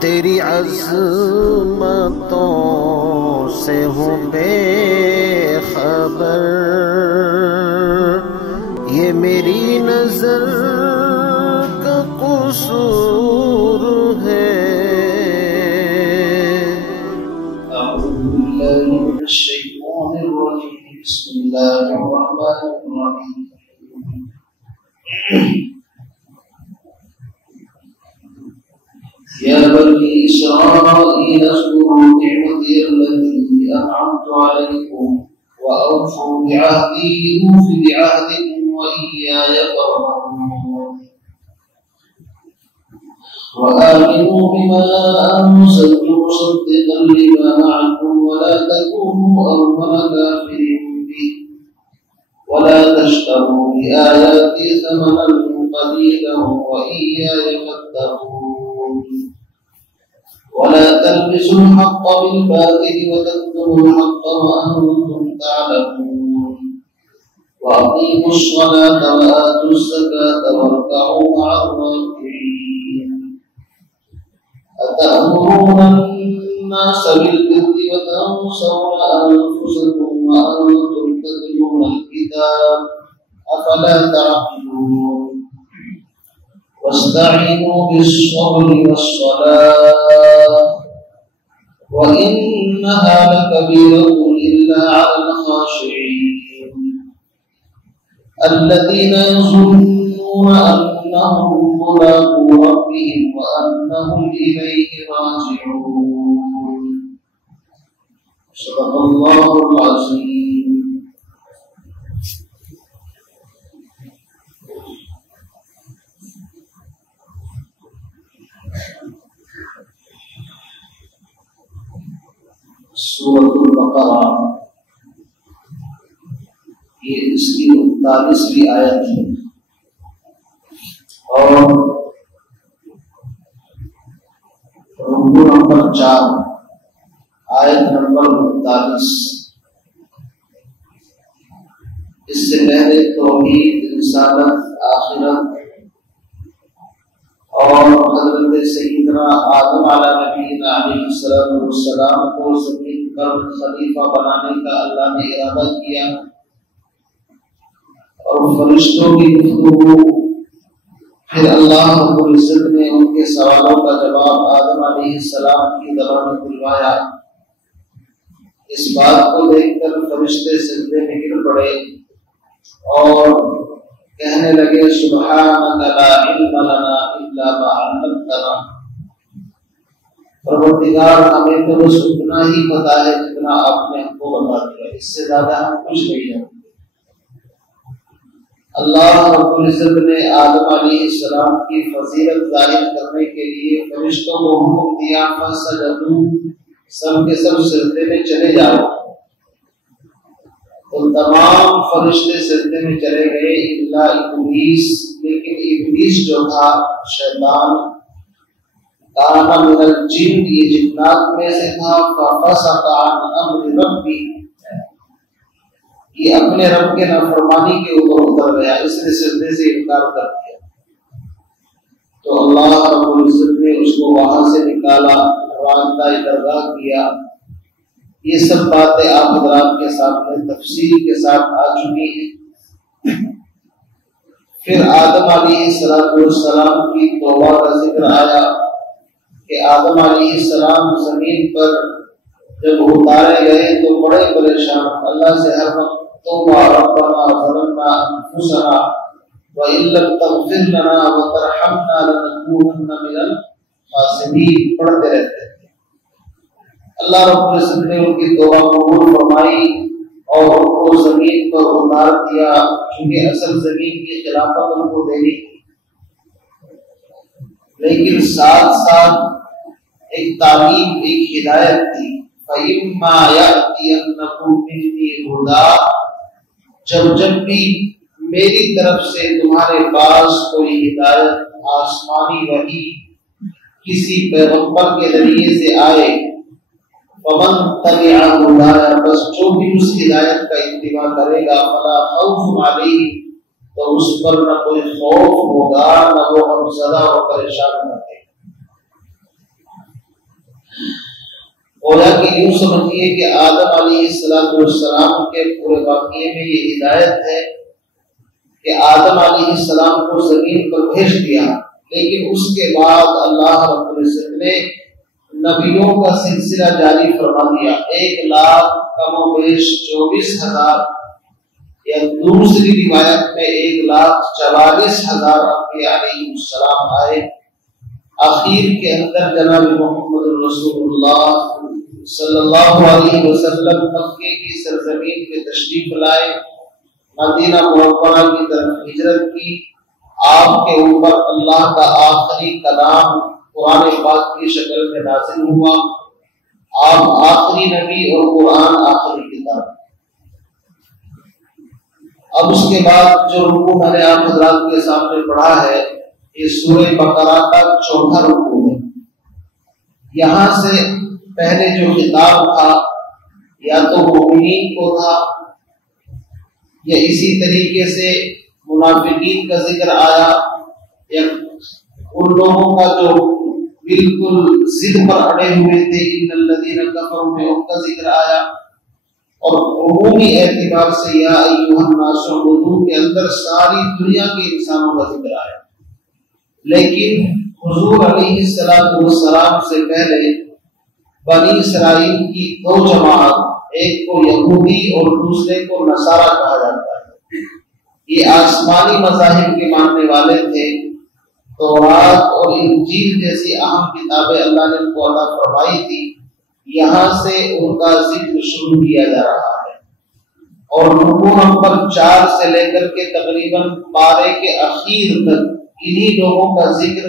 تیری عظمتوں سے ہوں بے خبر، یہ میری نظر کا قصور ہے۔ اعوذ باللہ من الشیطان الرجیم، بسم اللہ الرحمن الرحیم۔ يا بني إسرائيل اذكروا نعمتي التي أنعمت عليكم وأوفوا بعهدي أوف بعهدكم وإياي فارهبون، وآمنوا بما أنزلت مصدقا لما معكم ولا تكونوا أول كافر به ولا تشتروا بآياتي ثمنا قليلا وإياي فاتقون، ولا تلبسوا الحق بالباطل وتكتموا الحق وأنتم تعلمون، وأقيموا الصلاة وآتوا الزكاة واركعوا مع الراكعين، أتأمرون الناس بالبر وتنسون أنفسكم وأنتم تتلون الكتاب أفلا تعقلون، واستعينوا بالصبر والصلاة وإنها لكبيرة إلا على الخاشعين، الذين يظنون أنهم ملاقو ربهم وأنهم إليه راجعون۔ صدق الله العظيم۔ سورۃ البقرہ یہ اس کی 39ویں آیت ہے اور رکوع نمبر 4 آیت نمبر 39۔ اس سے پہلے توحید، رسالت، آخرت اور حضرت سیدنا آدم علیہ نبینا علیہ السلام کو زمین پر خلیفہ بنانے کا اللہ نے ارادہ کیا، اور فرشتوں کی گفتگو، پھر اللہ رب العزت نے ان کے سوالوں کا جواب آدم علیہ السلام کی زبان دلوایا۔ اس بات کو دیکھ کر فرشتے سجدے میں گر پڑے اور کہنے لگے سبحانک لا علم لنا الا ما علمتنا، پروردگار ہمیں تو بس اتنا ہی پتا ہے جتنا آپ نے ہم کو بتا دیا، اس سے زیادہ ہم کچھ نہیں جانتے۔ اللہ رب العزت نے آدم علیہ السلام کی فضیلت ظاہر کرنے کے لیے فرشتوں کو حکم دیا فسجدوا، سب کے سب سجدے میں چلے جاؤ، تو تمام فرشتے سجدے میں چلے گئے الا ابلیس، لیکن ابلیس جو تھا شیطان، کان من الجن، یہ جنات میں سے تھا، ففسق عن امر ربی، یہ اپنے رب کے نافرمانی کے اوپر اتر گیا، اس نے سجدے سے انکار کر دیا، تو اللہ رب العزت نے اس کو وہاں سے نکالا، راندہ درگاہ کیا۔ یہ سب باتیں آپ حضرات کے سامنے تفصیل کے ساتھ آ چکی ہیں۔ پھر آدم علیہ السلام کی توبہ کا ذکر آیا کہ آدم علیہ السلام زمین پر جب اتارے گئے تو بڑے پریشان، اللہ سے ہر وقت توبہ ربنا ظلمنا انفسنا وان لم تغفر لنا وترحمنا لنكونن من الخاسرین پڑھتے رہتے ہیں۔ اللہ رب العزت نے ان کی توبہ قبول فرمائی اور ان کو زمین پر اتار دیا، چونکہ اصل زمین کی خلافت ان کو دینی، لیکن ساتھ ساتھ ایک تعلیم، ایک ہدایت تھی، فَإِمَّا يَأْتِيَنَّكُم مِّنِّي هُدًى، جب بھی میری طرف سے تمہارے پاس کوئی ہدایت، آسمانی وحی کسی پیغمبر کے ذریعے سے آئے، فمن تبع ہدایا، بس جو بھی اس ہدایت کا اتباع کرے گا، فلا خوف علیہ، تو اس پر نہ کوئی خوف ہوگا، نہ وہ غمزدہ اور پریشان ہوں گے۔ گویا کہ یوں سمجھیے کہ آدم علیہ السلام کے پورے واقعے میں یہ ہدایت ہے کہ آدم علیہ السلام کو زمین پر بھیج دیا، لیکن اس کے بعد اللہ رب العزت نے نبیوں کا سلسلہ جاری فرما دیا۔ 1,00,000 کم و بیش 24,000 یا دوسری روایت میں 1,44,000 انبیاء علیہ السلام آئے۔ آخر کے اندر جناب محمد رسول اللہ صلی اللہ علیہ وسلم مکے کی سرزمین پہ تشریف لائے، مدینہ منورہ کی طرف ہجرت کی۔ آپ کے اوپر اللہ کا آخری کلام قرآن پاک کی شکل میں نازل ہوا۔ آپ آخری نبی اور قرآن آخری کتاب۔ اب اس کے بعد جو رکوع میں نے آپ حضرات کے سامنے پڑھا ہے، یہ سورہ بقرہ کا 4تھا رکوع ہے۔ یہاں سے پہلے جو خطاب تھا یا تو مومنین کو تھا یا اسی طریقے سے منافقین کا ذکر آیا، یا ان لوگوں کا جو بالکل ضد پر اڑے ہوئے تھے ان الذین کفروا میں ان کا ذکر آیا، اور عمومی اعتبار سے یا ایھا الناس اعبدوا کے اندر ساری دنیا کے انسانوں کا ذکر آیا۔ لیکن حضور علیہ السلام سے پہلے بنی اسرائیل کی 2 جماعت، ایک کو یہودی اور دوسرے کو نصارہ کہا جاتا ہے، یہ آسمانی مذاہب کے ماننے والے تھے۔ تورات اور انجیل جیسی اہم کتابیں اللہ نے ان کو عطا فرمائی تھی، یہاں سے ان کا ذکر شروع کیا جا رہا ہے، اور رکوع نمبر 4 سے لے کر کے تقریباً پارے کے اخیر تک انہی لوگوں کا ذکر،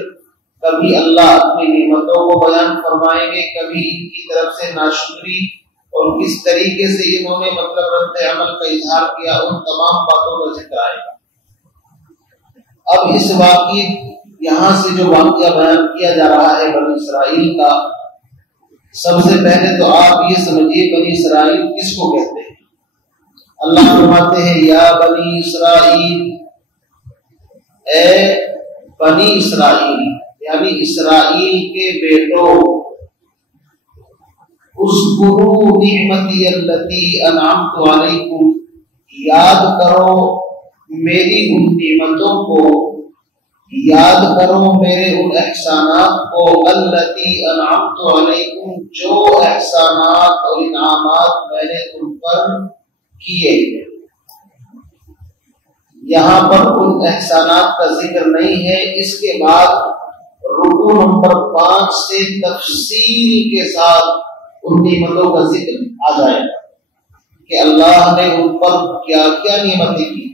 کبھی اللہ اپنی نعمتوں کو بیان فرمائیں گے، کبھی ان کی طرف سے ناشکری اور کس طریقے سے انہوں نے رد عمل کا اظہار کیا، ان تمام باتوں کا ذکر آئے گا۔ اب اس واقعے یہاں سے جو واقعہ بیان کیا جا رہا ہے بنی اسرائیل کا، سب سے پہلے تو آپ یہ سمجھیے بنی اسرائیل کس کو کہتے ہیں۔ اللہ فرماتے ہیں یا بنی اسرائیل، اے بنی اسرائیل، یعنی اسرائیل کے بیٹوں، اذکروا نعمتی التی انعمت علیکم، یاد کرو میری ان نعمتوں کو، یاد کرو میرے ان احسانات کو، التی انعمت علیکم، جو احسانات اور انعامات میں نے تم پر کیے۔ یہاں پر ان احسانات کا ذکر نہیں ہے، اس کے بعد رکوع نمبر 5 سے تفصیل کے ساتھ ان نعمتوں کا ذکر آ جائے گا کہ اللہ نے ان پر کیا کیا نعمتیں کی۔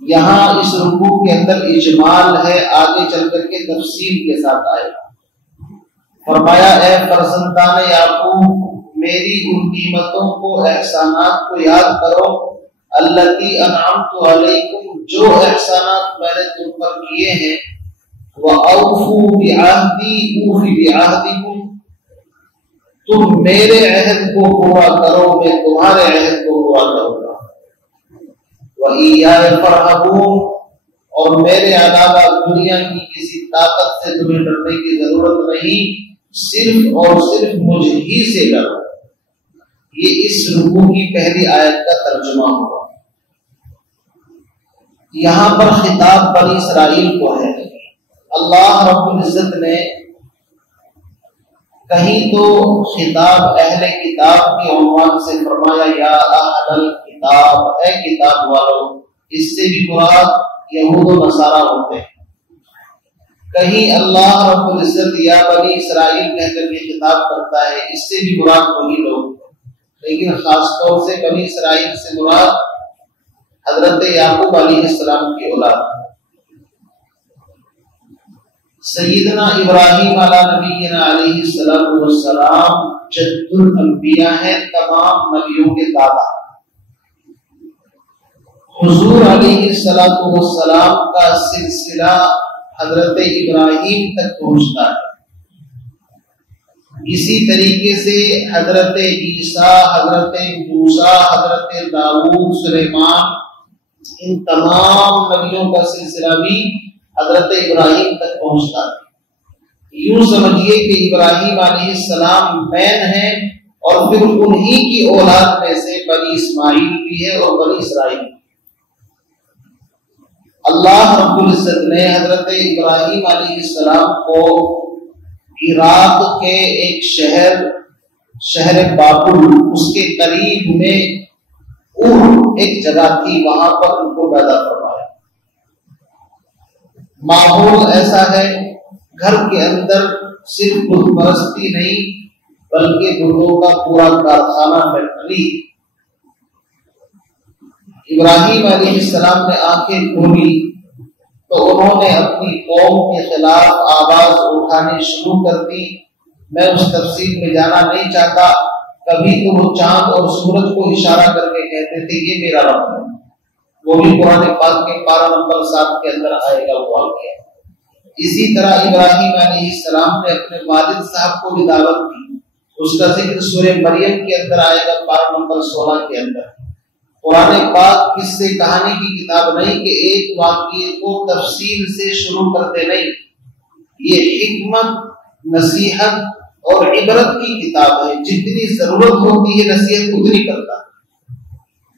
یہاں اس رکوع کے اندر اجمال ہے، آگے چل کر کے تفصیل کے ساتھ آئے گا۔ فرمایا اے فرزندان یعقوب، میری ان نعمتوں کو، احسانات کو یاد کرو، التی انعمت علیکم، جو احسانات میں نے تم پر کیے ہیں، وَأَوْفُوا بِعَهْدِي أُوفِ بِعَهْدِكُمْ، تم میرے عہد کو پورا کرو، میں تمہارے عہد کو پورا کروں گا۔ وَإِيَّايَ فَارْهَبُونِ، اور میرے علاوہ دنیا کی کسی طاقت سے تمہیں ڈرنے کی ضرورت نہیں، صرف اور صرف مجھ ہی سے ڈرو۔ یہ اس رکوع کی پہلی آیت کا ترجمہ ہوا۔ یہاں پر خطاب بنی اسرائیل کو ہے۔ اللہ رب العزت نے کہیں تو خطاب اہل کتاب کے عنوان سے فرمایا یا اہل الکتاب، اے کتاب والو، اس سے بھی مراد یہود و نصارہ ہوتے ہیں۔ کہیں اللہ رب العزت یا بنی اسرائیل کہہ کر کے خطاب کرتا ہے، اس سے بھی مراد وہی لوگ، لیکن خاص طور سے بنی اسرائیل سے مراد حضرت یعقوب علیہ السلام کی اولاد۔ سیدنا ابراہیم علیہ نبینا علیہ السلام جد الانبیاء ہیں، تمام نبیوں کے دادا۔ حضور علیہ السلام کا سلسلہ حضرت ابراہیم تک پہنچتا ہے۔ اسی طریقے سے حضرت عیسیٰ، حضرت موسیٰ، حضرت داؤد، سلیمان، ان تمام نبیوں کا سلسلہ بھی حضرت ابراہیم تک پہنچتا ہے۔ یوں سمجھیے کہ ابراہیم علیہ السلام مین ہیں اور پھر انہی کی اولاد میں سے بنی اسماعیل بھی ہے اور بنی اسرائیل. اللہ رب العزت نے حضرت ابراہیم علیہ السلام کو عراق کے ایک شہر بابل اس کے قریب میں ایک جگہ تھی، وہاں پر ان کو پیدا فرمایا. ماحول ایسا ہے، گھر کے اندر صرف بت پرستی نہیں بلکہ بتوں کا پورا کارخانہ فیکٹری. ابراہیم علیہ السلام نے آنکھیں کھولی تو انہوں نے اپنی قوم کے خلاف آواز اٹھانی شروع کر دی. میں اس تفصیل میں جانا نہیں چاہتا. کبھی تو وہ چاند اور سورج کو اشارہ کر کے کہتے تھے یہ میرا رب ہے، وہ بھی قرآن پاک کے پارہ نمبر 7 کے اندر آئے گا وہ واقعہ. اسی طرح ابراہیم علیہ السلام نے اپنے والد صاحب کو بھی دعوت دی. اس کا ذکر سورہ مریم کے اندر آئے گا پارہ نمبر 16 کے اندر. قرآن پاک قصے کہانی کی کتاب نہیں کہ ایک واقعے کو تفصیل سے شروع کرتے نہیں. یہ حکمت، نصیحت اور عبرت کی کتاب ہے. جتنی ضرورت ہوتی ہے نصیحت اتنی کرتا ہے.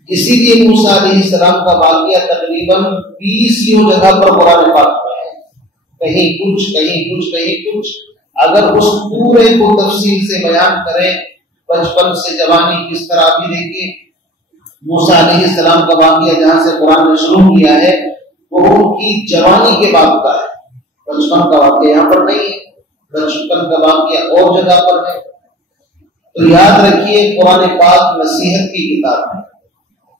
اسی لیے موسیٰ علیہ السلام کا واقعہ تقریباً 20 جگہ پر قرآن پاک میں ہے. کہیں کچھ کہیں کچھ کہیں کچھ. اگر اس پورے کو تفصیل سے بیان کریں، بچپن سے جوانی کس طرح بھی دیکھیں. موسیٰ علیہ السلام کا واقعہ جہاں سے قرآن نے شروع کیا ہے وہ ان کی جوانی کے بعد کا ہے. بچپن کا واقعہ یہاں پر نہیں ہے، بچپن کا واقعہ اور جگہ پر ہے. تو یاد رکھیے قرآن پاک نصیحت کی کتاب ہے.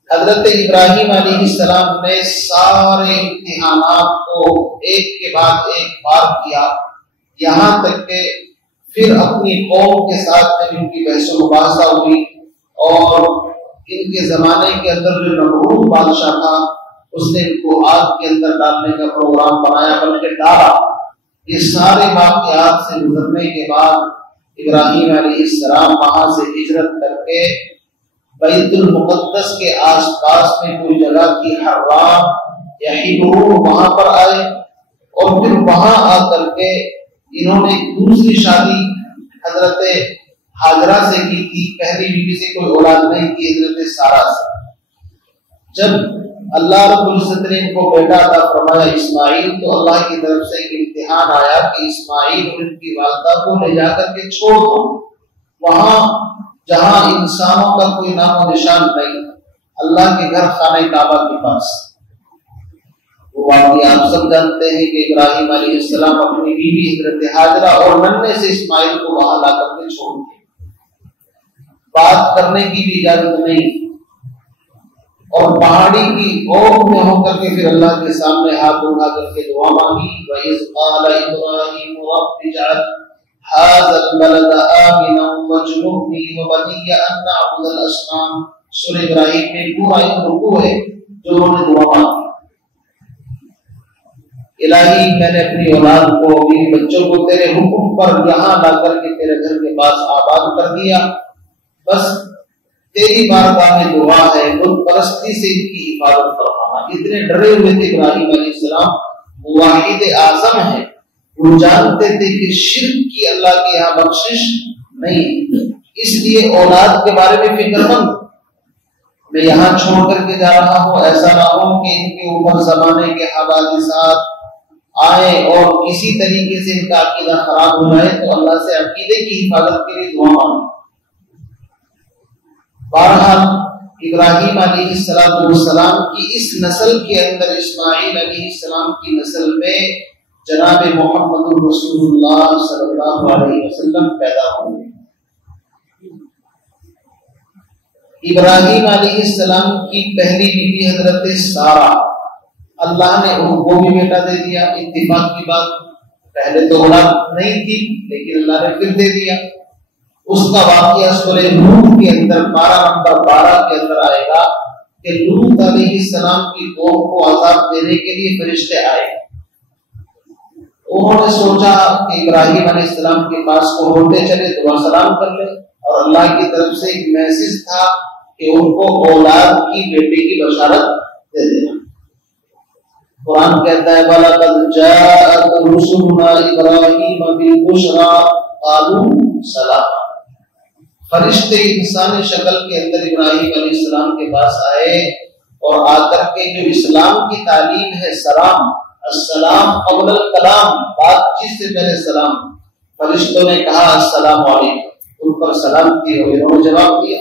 حضرت ابراہیم علیہ السلام نے سارے امتحانات کو ایک کے بعد ایک پار کیا، یہاں تک کہ پھر اپنی قوم کے ساتھ جب ان کی بحث و مباحثہ ہوئی اور ان کے زمانے کے اندر جو نمرود بادشاہ تھا اس نے ان کو آگ کے اندر ڈالنے کا پروگرام بنایا بلکہ ڈالا. یہ سارے واقعات سے گزرنے کے بعد ابراہیم علیہ السلام وہاں سے ہجرت کر کے بیت المقدس کے آس پاس میں کوئی جگہ تھی حرام یا ہیبرون، وہاں پر آئے اور پھر وہاں آ کر کے انہوں نے دوسری شادی حضرت ہاجرہ سے کی تھی. پہلی بیوی سے کوئی اولاد نہیں تھی، حضرت سارہ سے. جب اللہ رب العزت نے ان کو بیٹا عطا فرمایا اسماعیل، تو اللہ کی طرف سے ایک امتحان آیا کہ اسماعیل اور ان کی والدہ کو لے جا کر کے چھوڑ دو وہاں جہاں انسانوں کا کوئی نام و نشان نہیں، اللہ کے گھر خانہ کعبہ کے پاس. وہ واقعہ آپ سب جانتے ہیں کہ ابراہیم علیہ السلام اپنی بیوی حضرت ہاجرہ اور ننھے سے اسماعیل کو وہاں لا کر کے چھوڑ دیا. بات کرنے کی بھی اجازت نہیں اور پہاڑی کی اوٹ میں ہو کر کے پھر اللہ کے سامنے ہاتھ اٹھا کر کے دعا مانگی. وَإِذْ قَالَ إِبْرَاهِيمُ رَبِّ اجْعَلْ هَٰذَا الْبَلَدَ آمِنًا وَاجْنُبْنِي وَبَنِيَّ أَن نَّعْبُدَ الْأَصْنَامَ. سورہ ابراہیم میں پورا ایک رکوع ہے جو انہوں نے دعا مانگی. الہی میں نے اپنی اولاد کو، میرے بچوں کو تیرے حکم پر یہاں لا کر کے تیرے گھر کے پاس آباد کر دیا. بس تیری بارگاہ میں دعا ہے بت پرستی سے ان کی حفاظت فرمانا. اتنے ڈرے ہوئے تھے ابراہیم علیہ السلام. موحد اعظم ہیں، وہ جانتے تھے کہ شرک کی اللہ کے یہاں بخشش نہیں، اس لیے اولاد کے بارے میں فکر مند. میں یہاں چھوڑ کر کے جا رہا ہوں، ایسا نہ ہو کہ ان کے اوپر زمانے کے حوادثات آئے اور کسی طریقے سے ان کا عقیدہ خراب ہو جائے. تو اللہ سے عقیدے کی حفاظت کے لیے دعا مانگی. بہرحال ابراہیم علیہ السلام کی اس نسل کے اندر اسماعیل علیہ السلام کی نسل میں جناب محمد رسول اللہ صلی اللہ علیہ وسلم پیدا ہوئے. ابراہیم علیہ السلام کی پہلی بیوی حضرت سارہ، اللہ نے ان کو بھی بیٹا دے دیا. اتفاق کی بات، پہلے تو اولاد نہیں تھی لیکن اللہ نے پھر دے دیا. اس کا واقعہ سورہ نوح کے اندر پارہ نمبر 12 کے اندر آئے گا کہ لوط علیہ السلام کی قوم کو عذاب دینے کے لیے فرشتے آئے. انہوں نے سوچا کہ ابراہیم علیہ السلام کے پاس کو ہوتے چلے دعا سلام کر لے، اور اللہ کی طرف سے ایک میسج تھا کہ ان کو اولاد کی بیٹے کی بشارت دے دینا. قرآن کہتا ہے وَلَقَدْ جَاءَتْ رُسُلُنَا إِبْرَاهِيمَ بِالْبُشْرَىٰ قَالُوا سَلَامًا۔ فرشتے انسانی شکل کے اندر ابراہیم علیہ السلام کے پاس آئے اور آ کر کے جو اسلام کی تعلیم ہے سلام، السلام قبل الکلام، بات چیت سے پہلے سلام، فرشتوں نے کہا السلام علیکم، ان پر سلام کیا اور انہوں نے جواب دیا۔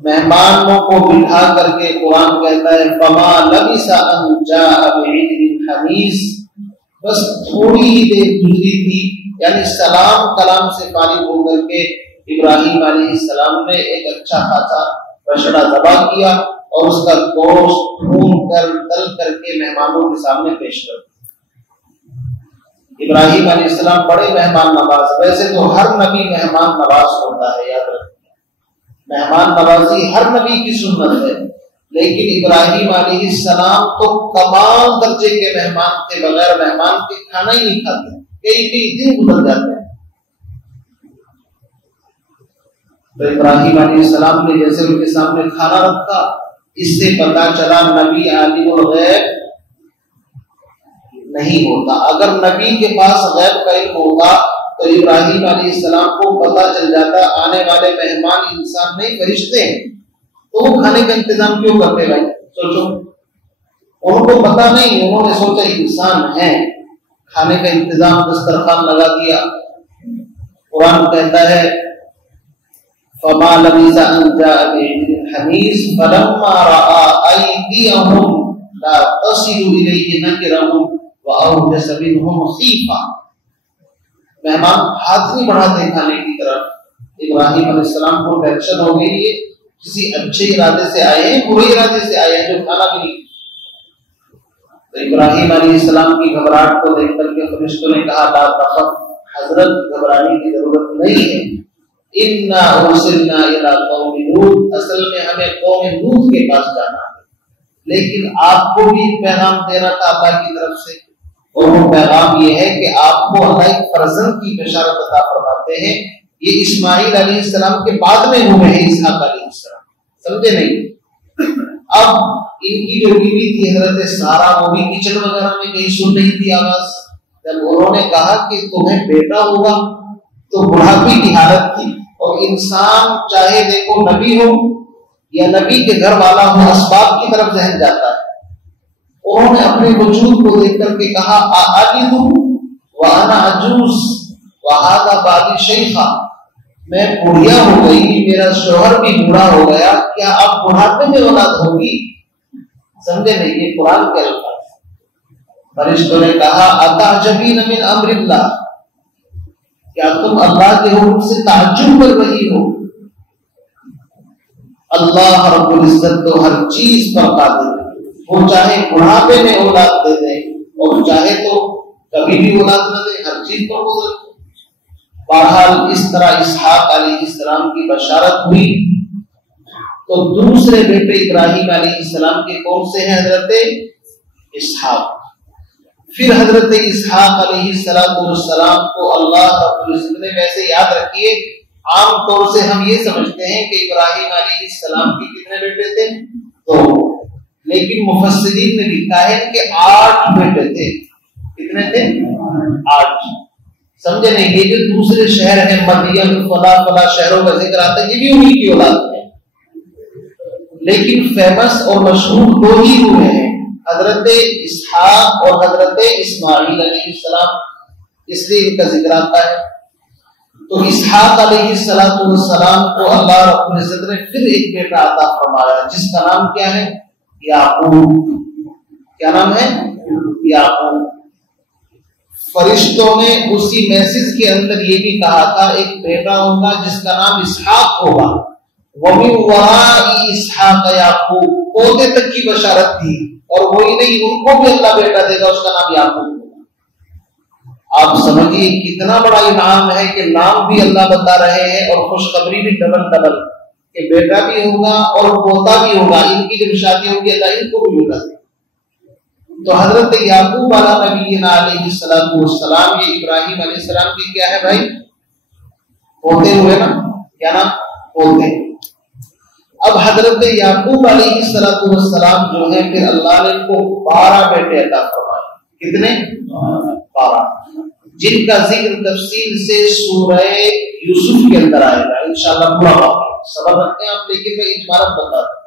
مہمانوں کو بٹھا کر کے قرآن کہتا ہے فما لبث ان جاء بعجل حنیذ، بس تھوڑی ہی دیر گزری تھی، یعنی سلام کلام سے فارغ ہو کر کے ابراہیم علیہ السلام نے ایک اچھا خاصا بچڑا ذبح کیا اور اس کا گوشت بھون کر تل کر کے مہمانوں کے سامنے پیش کر دیا۔ ابراہیم علیہ السلام بڑے مہمان نواز، ویسے تو ہر نبی مہمان نواز ہوتا ہے، یاد رکھیں مہمان نوازی ہر نبی کی سنت ہے، لیکن ابراہیم علیہ السلام تو کمال درجے کے مہمان تھے، بغیر مہمان کے کھانا ہی نہیں کھاتے، کئی دن گزر جاتے ہیں۔ تو ابراہیم علیہ السلام نے جیسے ان کے سامنے کھانا رکھا، اس سے پتا چلا نبی عالم الغیب نہیں ہوتا۔ اگر نبی کے پاس غیب کا علم ہوتا تو ابراہیم علیہ السلام کو پتا چل جاتا آنے والے مہمان انسان نہیں فرشتے ہیں، تو وہ کھانے کا انتظام کیوں کرتے بھائی؟ سوچو، ان کو پتا نہیں، انہوں نے سوچا انسان ہے، کھانے کا انتظام دسترخوان لگا دیا۔ قرآن کہتا ہے فما لبث ان جاء بعجل حنیذ فلما رأى أيديهم لا تصل إليه نكرهم وأوجس منهم خيفة۔ مہمان ہاتھ نہیں بڑھاتے کھانے کی طرف، ابراہیم علیہ السلام کو ٹینشن ہو گئی، یہ کسی اچھے ارادے سے آئے ہیں برے ارادے سے آئے ہیں جو کھانا بھی نہیں۔ تو ابراہیم علیہ السلام کی گھبراہٹ کو دیکھ کر کے فرشتوں نے کہا لا تخف، حضرت گھبرانے کی ضرورت نہیں ہے، انا ارسلنا الی قوم لوط، اصل میں ہمیں قوم لوط کے پاس جانا ہے، لیکن آپ کو بھی پیغام دینا تھا اللہ کی طرف سے، اور وہ پیغام یہ ہے کہ آپ کو اللہ ایک فرزند کی بشارت عطا فرماتے ہیں۔ یہ اسماعیل علیہ السلام کے بعد میں ہوئے ہیں اسحاق علیہ السلام، سمجھے نہیں؟ اب ان کی جو بیوی تھی حضرت سارہ، وہ بھی کچن وغیرہ میں کہیں سن رہی تھی آواز، جب انہوں نے کہا کہ تمہیں بیٹا ہوگا تو بڑھاپے کی حالت تھی، اور انسان چاہے دیکھو نبی ہو یا نبی کے گھر والا ہو اسباب کی طرف ذہن جاتا ہے۔ انہوں نے اپنے وجود کو دیکھ کر کے کہا آلد وانا عجوز وہذا بعلی شیخا، میں بوڑھیا ہو گئی، میرا شوہر بھی بوڑھا ہو گیا، کیا اب بڑھاپے میں اولاد ہوگی؟ سمجھے نہیں؟ یہ قرآن کے الفاظ۔ فرشتوں نے کہا اتعجبین من امر اللہ، کیا تم اللہ کے حکم سے تعجب کر رہی ہو؟ اللہ رب العزت تو ہر چیز پر قادر ہے، وہ چاہے بڑھاپے میں اولاد دے دے اور چاہے تو کبھی بھی اولاد نہ دے، ہر چیز پر قدرت ہے۔ بہرحال اس طرح اسحاق علیہ السلام کی بشارت ہوئی، تو دوسرے بیٹے ابراہیم علیہ السلام کے کون سے ہیں؟ حضرت اسحاق۔ پھر حضرت اسحاق علیہ السلام کو اللہ رب العزت نے، ویسے یاد رکھیے عام طور سے ہم یہ سمجھتے ہیں کہ ابراہیم علیہ السلام کی کتنے بیٹے تھے؟ تو لیکن مفسرین نے لکھا ہے کہ 8 بیٹے تھے۔ کتنے تھے؟ 8۔ سمجھے نہیں؟ یہ جو دوسرے شہر ہیں مدین فلا شہروں کا ذکر آتا ہے، یہ بھی انہی کی اولاد ہے، لیکن فیمس اور مشہور 2 ہی ہوئے ہیں، حضرت اسحاق اور حضرت اسماعیل علیہ السلام، اس لیے ان کا ذکر آتا ہے۔ تو اسحاق علیہ السلام کو اللہ رب العزت نے پھر ایک بیٹا عطا فرمایا، جس کا نام کیا ہے؟ یعقوب۔ کیا نام ہے؟ یعقوب۔ فرشتوں نے اسی میسج کے اندر یہ بھی کہا تھا ایک بیٹا ہوگا جس کا نام اسحاق ہوگا، وَمِن وَرَاءِ اسحاق یعقوب، پوتے تک کی بشارت تھی، اور وہی نہیں ان کو بھی اللہ بیٹا دے گا، اس کا نام یعقوب ہوگا۔ آپ سمجھیے کتنا بڑا انعام ہے کہ نام بھی اللہ بتا رہے ہیں اور خوشخبری بھی ڈبل کہ بیٹا بھی ہوگا اور پوتا بھی ہوگا، ان کی جب شادی ہوگی اللہ ان کو بھی ہوگا۔ تو حضرت یعقوب علیہ نبینا علیہ السلام، یہ ابراہیم علیہ السلام کی کیا ہے بھائی؟ پوتے ہوئے نا، کیا نام؟ پوتے۔ اب حضرت یعقوب علیہ السلام جو ہے پھر اللہ نے ان کو 12 بیٹے عطا فرمائے. کتنے؟ 12، جن کا ذکر تفصیل سے سورہ یوسف کے اندر آئے گا انشاءاللہ. پورا سبب رکھتے ہیں آپ، لیکن میں اجمالاً بتا دوں.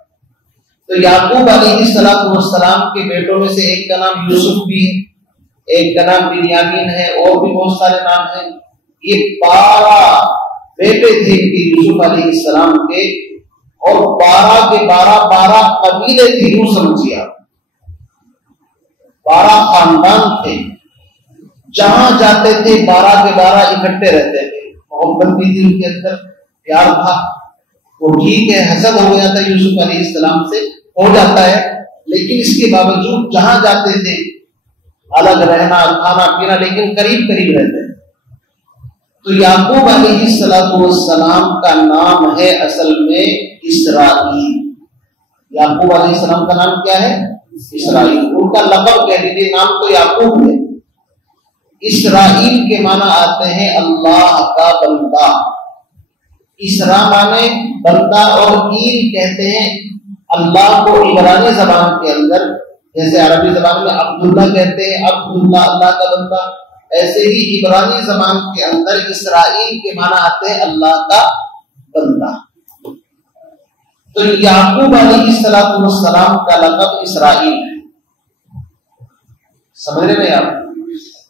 تو یعقوب علیہ السلام کے بیٹوں میں سے ایک کا نام یوسف بھی ہے، ایک کا نام بنیامین ہے، اور بھی بہت سارے نام ہیں. یہ 12 بیٹے تھے یوسف علیہ السلام کے، اور 12 کے 12 قبیلے تھے. یوں سمجھیے آپ 12 خاندان تھے. جہاں جاتے تھے 12 کے 12 اکٹھے رہتے تھے. محبت بھی تھی ان کے اندر، پیار تھا. وہ ٹھیک ہے حسد ہو گیا تھا یوسف علیہ السلام سے، ہو جاتا ہے، لیکن اس کے باوجود جہاں جاتے تھے الگ رہنا، کھانا پینا، لیکن قریب قریب رہتے تھے. تو یعقوب علیہ السلام کا نام ہے اصل میں اسرائیل. یعقوب علیہ السلام کا نام کیا ہے؟ اسرائیل. ان کا لقب کہہ دیجیے، نام تو یعقوب ہے. اسرائیل کے معنی آتے ہیں اللہ کا بندہ. اسرا مانے بندہ، اور ایل کہتے ہیں اللہ کو عبرانی زبان کے اندر، جیسے عربی زبان میں عبداللہ کہتے ہیں، عبداللہ اللہ کا بندہ، ایسے ہی عبرانی زبان کے اندر اسرائیل کے معنی آتے ہیں اللہ کا بندہ. تو یعقوب علیہ السلام کا لقب اسرائیل ہے. سمجھ رہے ہیں آپ؟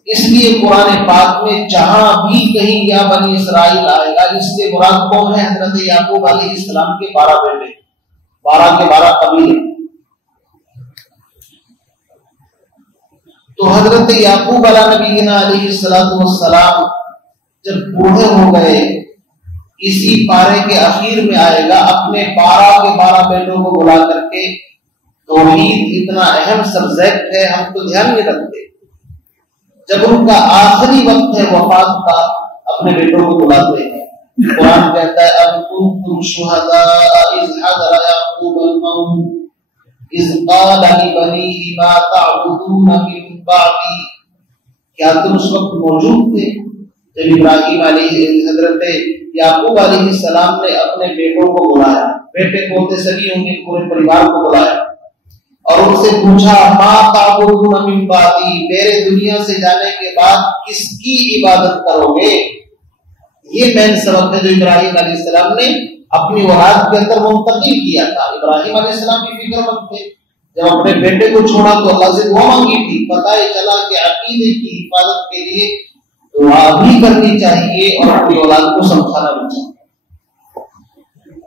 اس لیے قرآن پاک میں جہاں بھی کہیں یا بنی اسرائیل آئے گا، اس سے مراد کون ہے؟ حضرت یعقوب علیہ السلام کے 12 بیٹے، 12 کے 12 قبیلے. تو حضرت یعقوب علیہ نبینا علیہ السلام جب بوڑھے ہو گئے، اسی پارے کے اخیر میں آئے گا، اپنے 12 کے 12 بیٹوں کو بلا کر کے، توحید اتنا اہم سبجیکٹ ہے، ہم تو دھیان نہیں رکھتے. جب ان کا آخری وقت ہے وفات کا، اپنے بیٹوں کو بلاتے ہیں. قرآن کہتا ہے اب کنتم شہداء اذ حضر یعقوب الموت اذ قال لبنیہ ما تعبدون من بعدی. کیا تم اس وقت موجود تھے جب ابراہیم علیہ حضرت یعقوب علیہ السلام نے اپنے بیٹوں کو بلایا؟ بیٹے پوتے سبھی ہوں گے، پورے پریوار کو بلایا اور ان سے پوچھا ما تعبدون من بعدی، میرے دنیا سے جانے کے بعد کس کی عبادت کرو گے؟ یہ مین سبق ہے جو ابراہیم علیہ السلام نے اپنی اولاد کے اندر منتقل کیا تھا. ابراہیم علیہ السلام بھی فکر مند تھے، جب اپنے بیٹے کو چھوڑا تو اللہ سے دعا مانگی تھی. پتہ چلا کہ عقیدے کی حفاظت کے لیے دعا بھی کرنی چاہیے اور اپنی اولاد کو سمجھانا بھی چاہیے.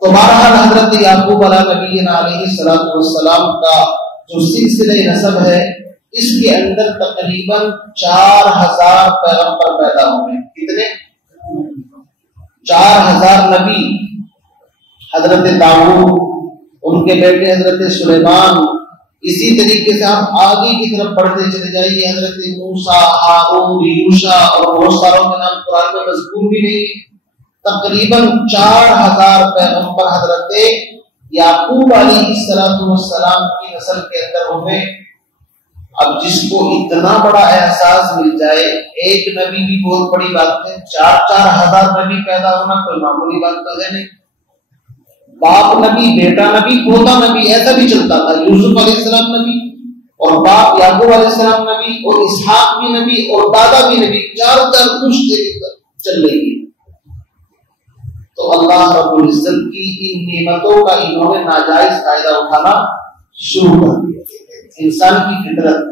تو بہرحال حضرت یعقوب علیہ نبینا علیہ السلام کا جو سلسلہ نسب ہے، اس کے اندر تقریباً 4000 پیغمبر پیدا ہوئے. کتنے؟ 4000 نبی. حضرت داؤد، ان کے بیٹے حضرت سلیمان. اسی طریقے سے ہم آگے کی طرف بڑھتے چلے جائیے، حضرت موسیٰ، ہارون، یوشع، اور بہت ساروں کے نام قرآن میں مذکور بھی نہیں ہے. تقریباً 4000 پیغمبر حضرت یعقوب علیہ السلام کی نسل کے اندر ہوئے. اب جس کو اتنا بڑا احساس مل جائے، ایک نبی بھی بہت بڑی بات ہے، 4000 نبی پیدا ہونا کوئی معمولی بات تو ہے نہیں. باپ نبی، بیٹا نبی، پوتا نبی، ایسا بھی چلتا تھا. یوسف علیہ السلام نبی، اور باپ یعقوب علیہ السلام نبی، اور اسحاق بھی نبی، اور دادا بھی نبی. 4 پشت چل رہی ہے. تو اللہ رب العزت کی ان نعمتوں کا انہوں نے ناجائز فائدہ اٹھانا شروع کر دیا. انسان کی فطرت ہے،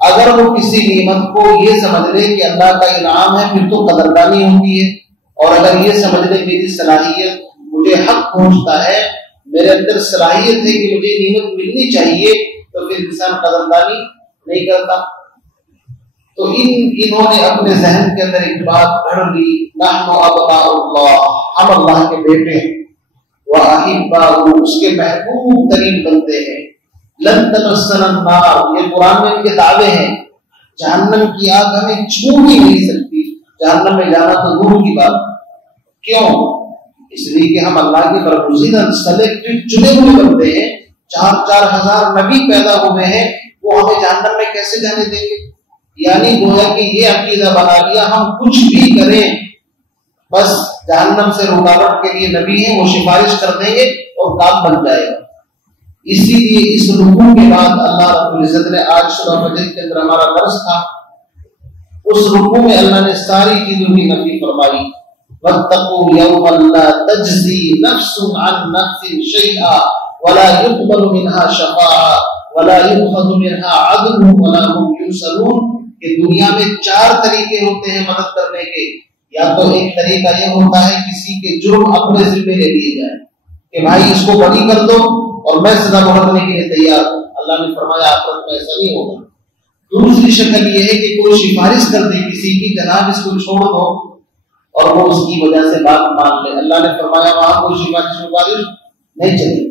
اگر وہ کسی نعمت کو یہ سمجھ لے کہ اللہ کا انعام ہے، پھر تو قدردانی ہوتی ہے. اور اگر یہ سمجھ لے میری صلاحیت، مجھے حق پہنچتا ہے، میرے اندر صلاحیت ہے کہ مجھے نعمت ملنی چاہیے، تو پھر انسان قدردانی نہیں کرتا. تو انہوں نے اپنے ذہن کے اندر ایک بات گھڑ لی، نحن ابناء اللہ، ہم اللہ کے بیٹے ہیں، وَأَحِبَّاؤُهُ، اس کے محبوب ترین بندے ہیں. لن تمسنا النار، یہ قرآن میں ان کے دعوے ہیں. جہنم کی آگ ہمیں چھو ہی نہیں سکتی، جہنم میں جانا تو دور کی بات. کیوں؟ اس لیے کہ ہم اللہ کے برگزیدہ سلیکٹڈ چنے ہوئے بندے ہیں. 4000 نبی پیدا ہوئے ہیں، وہ ہمیں جہنم میں کیسے جانے دیں گے؟ یعنی گویا کہ یہ عقیدہ بنا لیا ہم کچھ بھی کریں بس جہنم سے رکاوٹ کے لیے نبی ہیں، وہ سفارش کر دیں گے اور کام بن جائے گا۔ اسی لیے اس رکوع کے بعد اللہ رب العزت نے آج سورہ فجر کے اندر ہمارا درس تھا، اس رکوع میں اللہ نے ساری چیزوں کی نفی فرمائی، وَاتَّقُوا يَوْمًا لَا تَجْزِي نَفْسٌ عَن نَفْسٍ شَيْئًا وَلَا يُقْبَلُ مِنْهَا شَفَاعَةٌ وَلَا يُؤْخَذُ مِنْهَا عَدْلٌ وَلَا هُمْ يُنصَرُونَ۔ کہ دنیا میں 4 طریقے ہوتے ہیں مدد کرنے کے، یا تو ایک طریقہ یہ ہوتا ہے کسی کے جرم اپنے ذمہ لے لیے جائے کہ بھائی اس کو بری کر دو اور میں سزا بھگتنے کے لیے تیار ہوں، اللہ نے فرمایا آخرت میں ایسا نہیں ہوگا۔ دوسری شکل یہ ہے کہ کوئی سفارش کر دے کسی کی، جناب اس کو چھوڑ دو، اور وہ اس کی وجہ سے بات مان لے، اللہ نے فرمایا وہاں کوئی سفارش نہیں چلے۔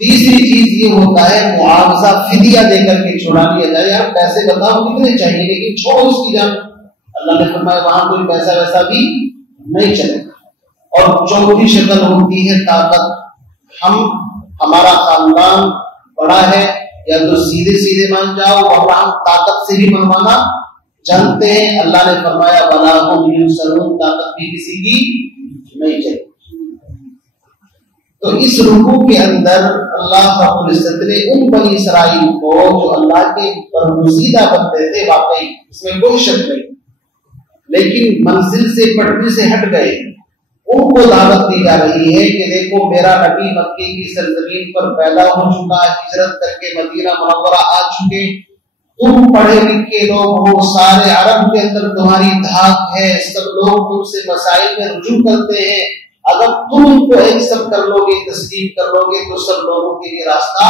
تیسری چیز یہ ہوتا ہے معاوضہ فدیہ دے کر کے چھڑا لیا جائے، یار پیسے بتاؤ کتنے چاہیے لیکن چھوڑو اس کی جان، اللہ نے فرمایا وہاں کوئی پیسہ ویسا بھی نہیں چلے گا۔ اور چوتھی شکل ہوتی ہے طاقت، ہمارا خاندان بڑا ہے یا تو سیدھے سیدھے مان جاؤ، اور ہم طاقت سے بھی منوانا جانتے ہیں، اللہ نے فرمایا وَلَا هُمْ يُنصَرُونَ، طاقت بھی کسی کی نہیں چلے۔ تو اس رکوع کے اندر اللہ رب العزت نے ان بنی اسرائیل کو جو اللہ کے برگزیدہ بندے تھے، واقعی اس میں کوئی شک نہیں، لیکن منزل سے پٹری سے ہٹ گئے، ان کو دعوت دی جا رہی ہے کہ دیکھو میرا نبی مکے کی سرزمین پر پیدا ہو چکا، ہجرت کر کے مدینہ منورہ آ چکے، تم پڑھے لکھے لوگ ہو، سارے عرب کے اندر تمہاری دھاک ہے، سب لوگ تم سے مسائل میں رجوع کرتے ہیں، اگر تم ان کو ایکسپٹ کر لو گے، تسلیم کر لو گے تو سب لوگوں کے لیے راستہ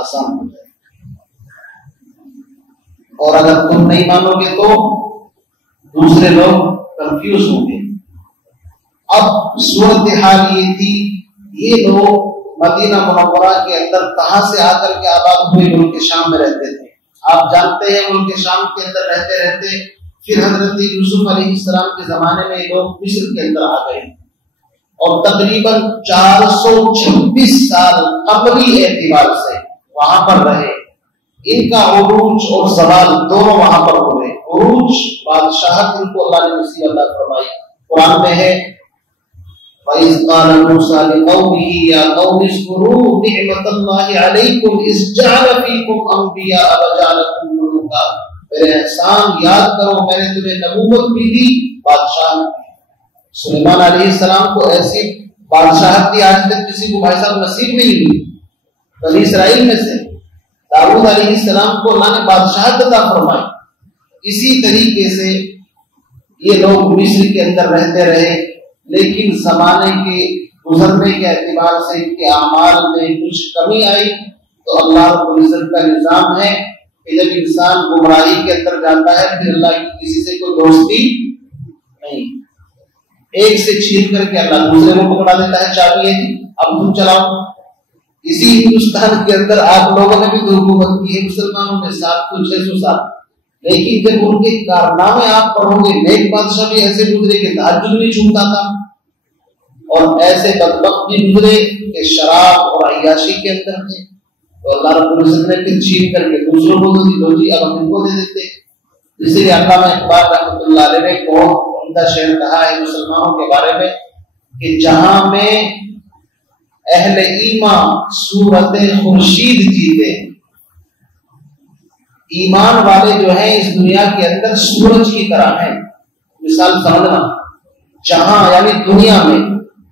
آسان ہو جائے گا، اور اگر تم نہیں مانو گے تو دوسرے لوگ کنفیوز ہوں گے۔ اب صورتحال یہ تھی، یہ لوگ مدینہ منورہ کے اندر کہاں سے آ کر کے آباد ہوئے؟ ملک شام میں رہتے تھے، آپ جانتے ہیں ملک شام کے اندر رہتے رہتے پھر حضرت یوسف علیہ السلام کے زمانے میں لوگ مصر کے اندر آ گئے، اور تقریباً 426 سال قبلی اعتبار سے وہاں پر رہے۔ ان کا عروج اور زوال دونوں وہاں پر ہوئے۔ عروج بادشاہت ان کو اللہ نے نصیب عطا فرمائی، قرآن میں ہے وَإِذْ قَالَ مُوسَىٰ لِقَوْمِهِ يَا قَوْمِ اذْكُرُوا نِعْمَةَ اللَّهِ عَلَيْكُمْ إِذْ جَعَلَ فِيكُمْ أَنْبِيَاءَ وَجَعَلَكُمْ مُلُوكًا، میرے احسان یاد کرو، میں نے تمہیں نبوت بھی دی، بادشاہ۔ سلیمان علیہ السلام کو ایسی بادشاہت دی آج تک کسی کو بھائی صاحب نصیب نہیں ہوئی بنی اسرائیل میں سے۔ داؤد علیہ السلام کو اللہ نے بادشاہت عطا فرمائی۔ اسی طریقے سے یہ لوگ مصر کے اندر رہتے رہے، لیکن زمانے کے گزرنے کے اعتبار سے ان کے اعمال میں کچھ کمی آئی، تو اللہ رب العزت کا نظام ہے کہ جب انسان گمراہی کے اندر جاتا ہے پھر اللہ کی کسی سے کوئی دوستی نہیں، ایک سے چھین کر کے اللہ دوسرے کو پکڑا دیتا ہے، چابی ہے جی اب تم چلاؤ۔ اسی ہندوستان کے اندر آپ لوگوں نے بھی حکومت کی ہے مسلمانوں نے 700-600 سال، لیکن جب ان کے کارنامے آپ پڑھو گے، نیک بادشاہ بھی ایسے گزرے کہ تہجد نہیں چھوٹتا تھا، اور ایسے بدبخت بھی گزرے کہ شراب اور عیاشی کے اندر تھے، تو اللہ رب العزت نے پھر چھین کر کے دوسروں کو دے دی، لو جی اب ہم ان کو دے دیتے۔ اس لیے علامہ اقبال رحمۃ اللہ علیہ نے بہت عمدہ شعر کہا ہے مسلمانوں کے بارے میں کہ جہاں میں اہل ایمان صورت خورشید جیتے، ایمان والے جو ہیں اس دنیا کے اندر سورج کی طرح ہیں۔ مثال سمجھنا، جہاں یعنی دنیا میں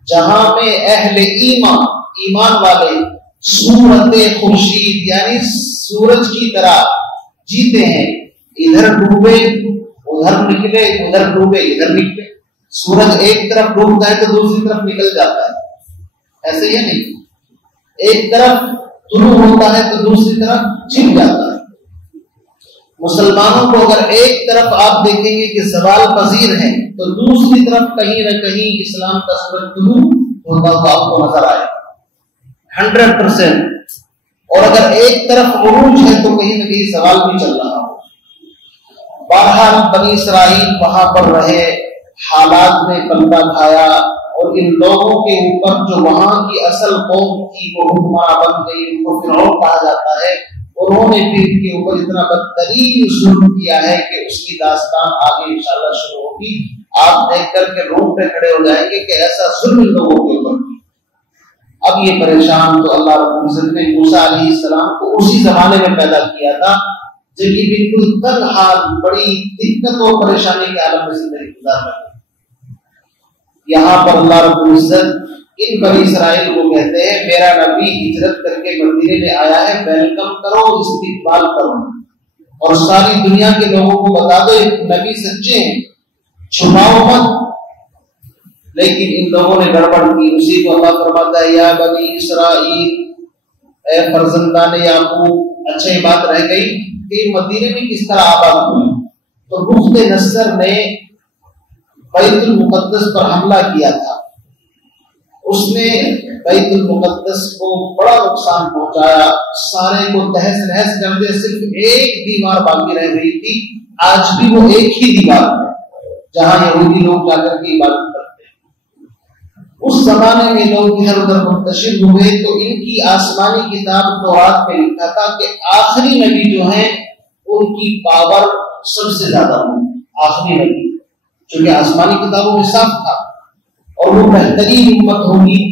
جہاں میں اہل ایمان والے صورت خورشید یعنی سورج کی طرح جیتے ہیں، ادھر ڈوبے ادھر نکلے، ادھر ڈوبے ادھر نکلے، سورج ایک طرف ڈوبتا ہے تو دوسری طرف نکل جاتا ہے، ایسے ہی نہیں، ایک طرف طلوع ہوتا ہے تو دوسری طرف چھپ جاتا ہے۔ مسلمانوں کو اگر ایک طرف آپ دیکھیں گے کہ زوال پذیر ہیں تو دوسری طرف کہیں نہ کہیں اسلام کا سورج طلوع ہوتا ہوا آپ کو نظر آئے 100%، اور اگر ایک طرف عروج ہے تو کہیں نہ کہیں زوال بھی چل رہا ہو۔ بہرحال بنی اسرائیل وہاں پر رہے، حالات میں پلٹا کھایا، اور ان لوگوں کے اوپر جو وہاں کی اصل قوم تھی وہ حکمراں بن گئی، ان کو فرعون کہا جاتا ہے، انہوں نے پھر ان کے اوپر اتنا بدترین ظلم کیا ہے کہ اس کی داستان آگے انشاءاللہ شروع ہوگی۔ آپ دیکھ کر کے روٹے کھڑے ہو جائیں گے کہ ایسا ظلم ان لوگوں کے اوپر. اب یہ پریشان تو اللہ رب العزت نے موسیٰ علیہ السلام کو اسی زمانے میں پیدا کیا تھا جب یہ بالکل تنگ حال بڑی دقت اور پریشانی کے عالم میں زندگی گزار رہے. یہاں پر اللہ رب العزت ان بنی اسرائیل کو کہتے ہیں میرا نبی ہجرت کر کے مدینے میں آیا ہے، ویلکم کرو، استقبال کرو، اور ساری دنیا کے لوگوں کو بتا دو نبی سچے ہیں، چھپاؤ مت. لیکن ان لوگوں نے گڑبڑ کی. اسی کو اللہ فرماتا ہے یا بنی اسرائیل، اے فرزندان یعقوب. اچھا یہ بات رہ گئی کہ مدینے میں کس طرح آباد ہوئے. تو بخت نصر نے بیت المقدس پر حملہ کیا تھا. اس نے بیت المقدس کو بڑا نقصان پہنچایا، سارے کو تہس نہس کر دیا. صرف ایک دیوار باقی رہ گئی تھی. آج بھی وہ ایک ہی دیوار ہے جہاں یہودی لوگ جا کر کے عبادت کرتے ہیں. اس زمانے میں لوگ ادھر ادھر منتشر ہوئے تو ان کی آسمانی کتاب تورات میں لکھا تھا کہ آخری نبی جو ہیں ان کی پاور سب سے زیادہ ہوگی. آخری نبی چونکہ آسمانی کتابوں میں صاف تھا اور وہ بہترین امت ہوگی،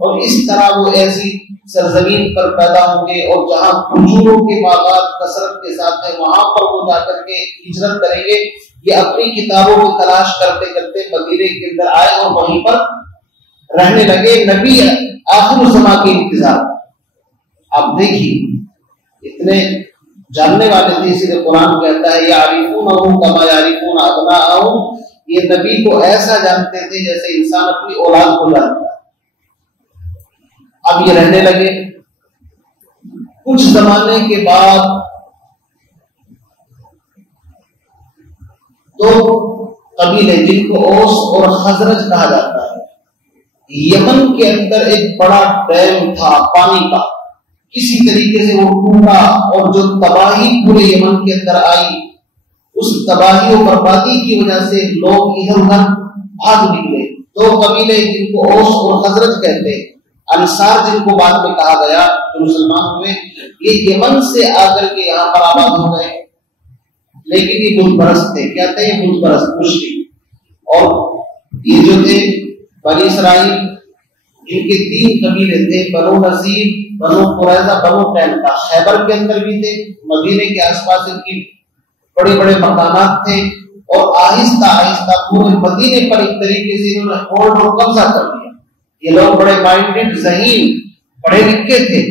اور اس طرح وہ ایسی سرزمین پر پیدا ہوں گے اور جہاں کھجوروں کے باغات کثرت کے ساتھ ہیں وہاں پر وہ جا کر کے ہجرت کریں گے. یہ اپنی کتابوں کو تلاش کرتے کرتے مدینے کے اندر آئے اور وہیں پر رہنے لگے. نبی آخر الزمان کے انتظار. آپ دیکھیے اتنے جاننے والے تھے، اسی لیے قرآن کہتا ہے یعرفونہ کما یعرفون ابناءہم. یہ نبی کو ایسا جانتے تھے جیسے انسان اپنی اولاد کو جانتا ہے. اب یہ رہنے لگے. کچھ زمانے کے بعد دو قبیلے جن کو اوس اور خزرج کہا جاتا ہے، یمن کے اندر ایک بڑا ڈیم تھا پانی کا، کسی طریقے سے وہ ٹوٹا اور جو تباہی پورے یمن کے اندر آئی، اس تباہی و بربادی کی وجہ سے لوگ ادھر ادھر بھاگ نکلے. دو قبیلے جن کو اوس اور خزرج کہتے ہیں، انصار جن کو بعد میں کہا گیا جو مسلمان ہوئے، یہ یمن سے آ کر کے یہاں پر آباد ہو گئے. لیکن یہ بت پرست تھے. کیا تھے؟ بت پرست مشرک. اور یہ جو تھے بنی اسرائیل، ان کے 3 قبیلے تھے، بنو نذیر، بنو قریظہ، بنو قینقاع. خیبر کے اندر بھی تھے، مدینے کے آس پاس ان کی بڑے بڑے مکانات تھے، اور آہستہ آہستہ پورے مدینے پر ایک طریقے سے انہوں نے ہولڈ اور قبضہ کر لیا. یہ لوگ بڑے مائنڈڈ، ذہین، پڑھے لکھے تھے،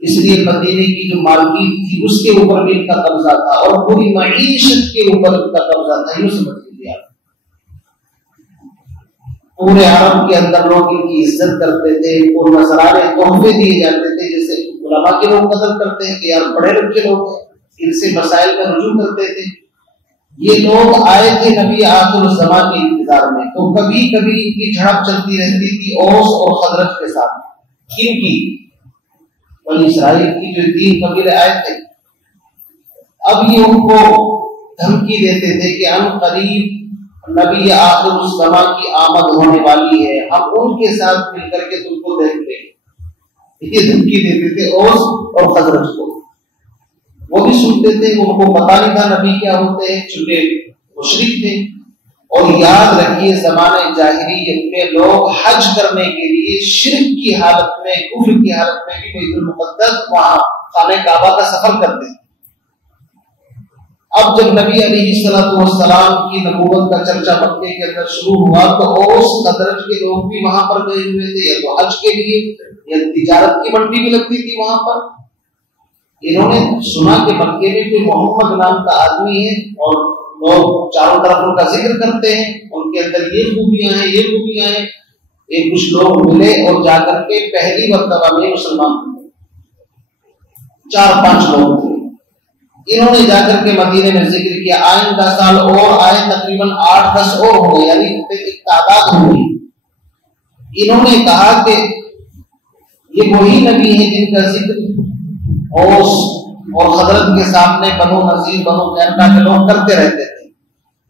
اس لیے مدینے کی جو مالکیت تھی اس کے اوپر بھی ان کا قبضہ تھا اور پوری معیشت کے اوپر ان کا قبضہ تھا. یوں سمجھ لیجیے آپ. پورے عرب کے اندر لوگ ان کی عزت کرتے تھے، اور نذرانے تحفے دیے جاتے تھے، جیسے علماء کے لوگ قدر کرتے ہیں کہ یار بڑے لکھے لوگ ہیں، ان سے مسائل کا رجوع کرتے تھے. یہ لوگ آئے تھے نبی آخر الزمان کے انتظار میں. تو کبھی کبھی ان کی جھڑپ چلتی رہتی تھی اوس اور خزرج کے ساتھ. کن کی؟ بنی اسرائیل کی جو 3 قبیلے آئے تھے. اب یہ ان کو دھمکی دیتے تھے کہ ان قریب نبی آخر الزمان کی آمد ہونے والی ہے، ہم ان کے ساتھ مل کر کے تم کو دیکھ لیں. یہ دھمکی دیتے تھے اوس اور خزرج کو. وہ بھی سنتے تھے، ان کو پتا نہیں تھا نبی کیا ہوتے ہیں چونکہ مشرک تھے. اور یاد رکھیے زمانے جاہلیت میں لوگ حج کرنے کے لیے شرک کی حالت میں، کفر کی حالت میں بھی بیت المقدس وہاں خانہ کعبہ کا سفر کرتے ہیں. اب جب نبی علیہ السلام کی نبوت کا چرچا مکے کے اندر شروع ہوا تو اوس خزرج کے لوگ بھی وہاں پر گئے ہوئے تھے، یا تو حج کے لیے یا تجارت کی منڈی بھی لگتی تھی وہاں پر. انہوں نے سنا کہ مکے میں کوئی محمد نام کا آدمی ہے اور لوگ چاروں طرف ان کا ذکر کرتے ہیں، ان کے اندر یہ خوبیاں ہیں، یہ خوبیاں ہیں. ایک کچھ لوگ ملے اور جا کر کے پہلی مرتبہ میں مسلمان ہوئے. 4-5 لوگ تھے. انہوں نے جا کر کے مدینے میں ذکر کیا. آئندہ سال اور آئے، تقریباً 8-10 اور ہو گئے، یعنی ایک تعداد ہوئی. انہوں نے کہا کہ یہ وہی نبی ہیں جن کا ذکر اوس اور خزرج کے سامنے بنو نذیر، بنو قینقاع کے لوگ کرتے رہتے تھے.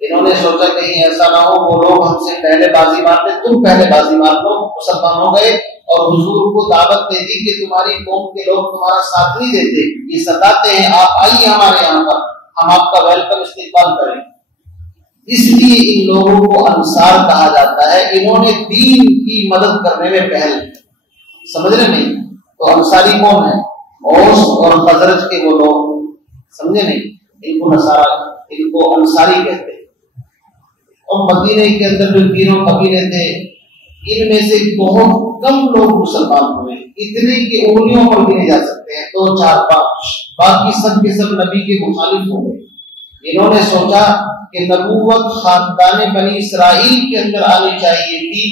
انہوں نے سوچا کہیں ایسا نہ ہو وہ لوگ ہم سے پہلے بازی مار لیں، تم پہلے بازی مار لو. مسلمان ہو گئے اور حضور کو دعوت دے دی کہ تمہاری قوم کے لوگ تمہارا ساتھ نہیں دیتے، یہ ستاتے ہیں، آپ آئیے ہمارے یہاں پر، ہم آپ کا ویلکم استقبال کریں. اس لیے ان لوگوں کو انصار کہا جاتا ہے. انہوں نے دین کی مدد کرنے میں پہل کی. سمجھ رہے نہیں؟ تو انصاری کون ہے؟ اوس اور خزرج کے وہ لوگ. سمجھے نہیں؟ ان کو نصارا، ان کو انصاری کہتے ہیں. اور مدینے کے اندر جو تینوں قبیلے تھے ان میں سے بہت کم لوگ مسلمان ہوئے، اتنے کہ انگلیوں پر گنے جا سکتے ہیں، 2 4 5. باقی سب کے سب نبی کے مخالف ہو گئے. انہوں نے سوچا کہ نبوت خاندان بنی اسرائیل کے اندر آنی چاہیے تھی،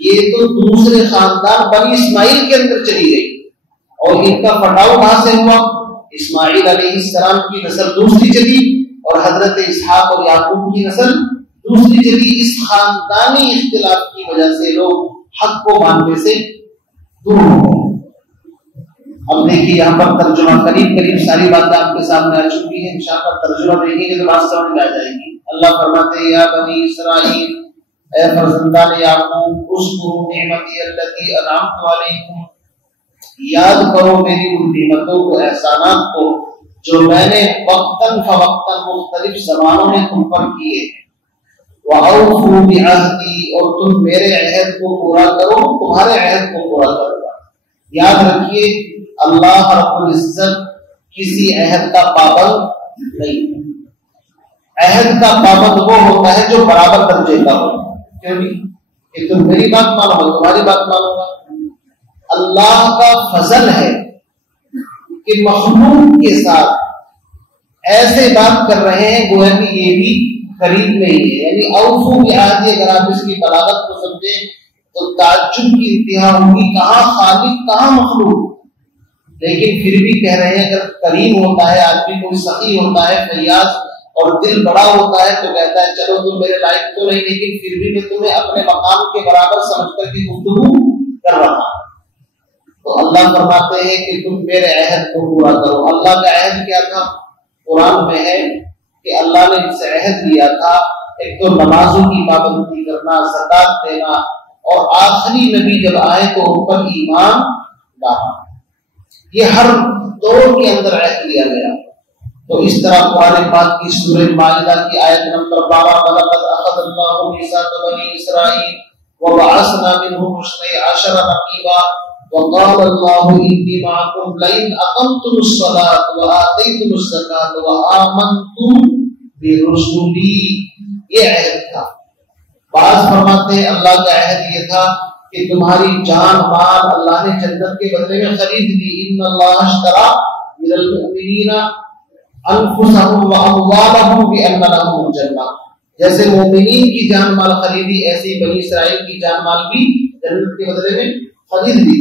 یہ تو دوسرے خاندان بنی اسماعیل کے اندر چلی گئی. اور ان کا پٹاؤ کہاں سے ہوا؟ اسماعیل علیہ السلام کی نسل دوسری چلی اور حضرت اسحاق اور یعقوب کی نسل دوسری چلی. اس خاندانی اختلاف کی وجہ سے لوگ حق کو ماننے سے دور ہو گئے. اب دیکھیے یہاں پر ترجمہ قریب ساری باتیں آپ کے سامنے آ چکی ہیں. انشاءاللہ ترجمہ دیکھیں گے تو بات سمجھ میں آ جائے گی. اللہ فرماتے ہیں یا بنی اسرائیل، اے فرزندان یعقوب، اذکروا نعمتی التی انعمت علیکم، یاد کرو میری ان نعمتوں کو، احسانات کو جو میں نے وقتاً فوقتاً مختلف زمانوں میں تم پر کیے. وَأَوْفُوا بِعَهْدِي، اور تم میرے عہد کو پورا کرو، تمہارے عہد کو پورا کرو گا. یاد رکھیے اللہ رب العزت کسی عہد کا پابند نہیں. عہد کا پابند وہ ہوتا ہے جو برابر درجے کا ہو. کیوں نہیں؟ کہ تم میری بات مانو گا، تمہاری بات مانو گا. اللہ کا فضل ہے کہ مخلوق کے ساتھ ایسے بات کر رہے ہیں گویا کہ یہ بھی قریب میں ہی ہے. یعنی اوفو بعہدی، اگر آپ اس کی بلاغت کو سمجھیں تو تعجب کی انتہا ہوگی، کہاں خالق کہاں مخلوق. لیکن پھر بھی کہہ رہے ہیں اگر قریب ہوتا ہے آدمی، کوئی سخی ہوتا ہے، فیاض اور دل بڑا ہوتا ہے تو کہتا ہے چلو تم میرے لائق تو نہیں، لیکن پھر بھی میں تمہیں اپنے مقام کے برابر سمجھ کر کے گفتگو کر رہا ہوں. تو اللہ فرماتے ہیں کہ تم میرے عہد کو پورا کرو. اللہ کا عہد کیا تھا؟ قرآن میں ہے کہ اللہ نے ان سے عہد لیا تھا، ایک تو نمازوں کی پابندی کرنا، زکات دینا، اور آخری نبی جب آئے تو ان پر ایمان لانا. یہ ہر دور کے اندر عہد لیا گیا. تو اس طرح قرآن پاک کی سورہ مائدہ کی آیت نمبر 12 وَلَقَدْ أَخَذَ اللَّهُ مِيثَاقَ بَنِي إِسْرَائِيلَ وَبَعَثْنَا مِنْهُمُ اثْنَيْ عَشَرَ نَقِيبًا وَقَالَ اللَّهُ إِنِّي مَعَكُمْ لَئِنْ أَقَمْتُمُ الصَّلَاةَ وَآتَيْتُمُ الزَّكَاةَ وَآمَنْتُمْ بِرُسُلِي. یہ عہد تھا. بعض فرماتے ہیں اللہ کا عہد یہ تھا کہ تمہاری جان مال اللہ نے جنت کے بدلے میں خرید لی. ان اللہ اشترى من المؤمنین انفسهم واموالهم بان لهم الجنہ. جیسے مومنین کی جان مال خریدی، ایسے بنی اسرائیل کی جان مال بھی جنت کے بدلے میں خرید لی.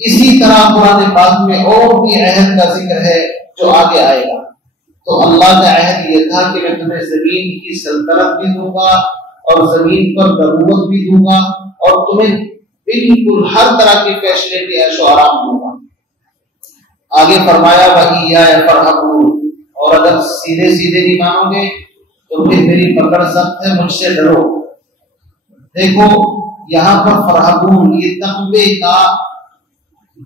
اسی طرح قرآن پاک میں اور بھی عہد کا ذکر ہے جو آگے آئے گا. تو اللہ کا عہد یہ تھا کہ میں تمہیں زمین کی سلطنت بھی دوں گا اور زمین پر نبوت بھی دوں گا اور تمہیں بالکل ہر طرح کے فیصلے کے عیش و آرام دوں گا. آگے فرمایا وَإِيَّايَ فَارْهَبُونِ، اور اگر سیدھے نہیں مانو گے تو پھر میری پکڑ سخت ہے، مجھ سے ڈرو. دیکھو یہاں پر فرحبون، یہ تقوی کا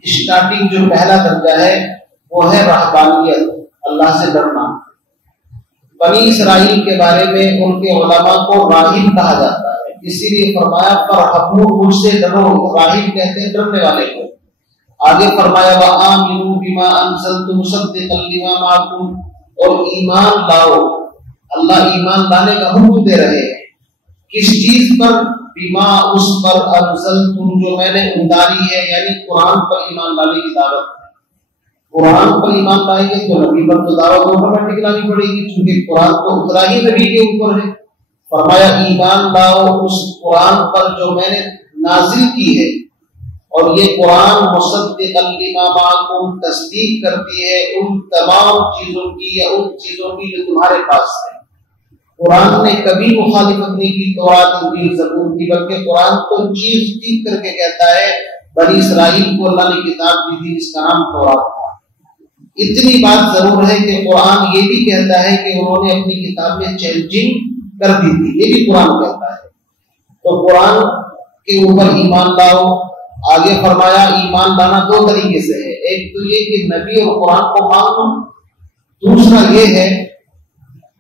اسٹارٹنگ جو پہلا درجہ ہے وہ ہے رہبانیت، اللہ سے ڈرنا. بنی اسرائیل کے بارے میں ان کے علماء کو راہب کہا جاتا ہے، اسی لیے فرمایا فرحبون، مجھ سے ڈرو. راہب کہتے ہیں ڈرنے والے کو. آگے فرمایا وآمنوا بما انزلت مصدقا لما معكم، اور ایمان لاؤ. اللہ ایمان لانے کا حکم دے رہے ہیں. کس چیز پر؟ بما، اس پر، انزلت جو میں نے اتاری ہے، یعنی قرآن پر ایمان لانے کی دعوت. قرآن پر ایمان لائیں گے تو نبی پر تو دعوت آٹومیٹک لانی پڑے گی، چونکہ قرآن تو اترا ہی نبی کے اوپر ہے. فرمایا ایمان لاؤ اس قرآن پر جو میں نے نازل کی ہے، اور یہ قرآن مصدقا لما معکم، تصدیق کرتی ہے ان تمام چیزوں کی یا ان چیزوں کی جو تمہارے پاس ہے. قرآن نے کبھی مخالفت نہیں کی تورات، انجیل، زبور کی، بلکہ قرآن کو چیخ کر کے کہتا ہے بنی اسرائیل کو اللہ نے کتاب دی تھی جس کا نام تورات تھا. اتنی بات ضرور ہے کہ قرآن یہ بھی کہتا ہے کہ انہوں نے اپنی کتاب میں چینجنگ کر دی تھی، یہ بھی قرآن کہتا ہے. تو قرآن کے اوپر ایمان لاؤ. آگے فرمایا ایمان لانا دو طریقے سے ہے، ایک تو یہ کہ نبی اور قرآن کو مانو، دوسرا یہ ہے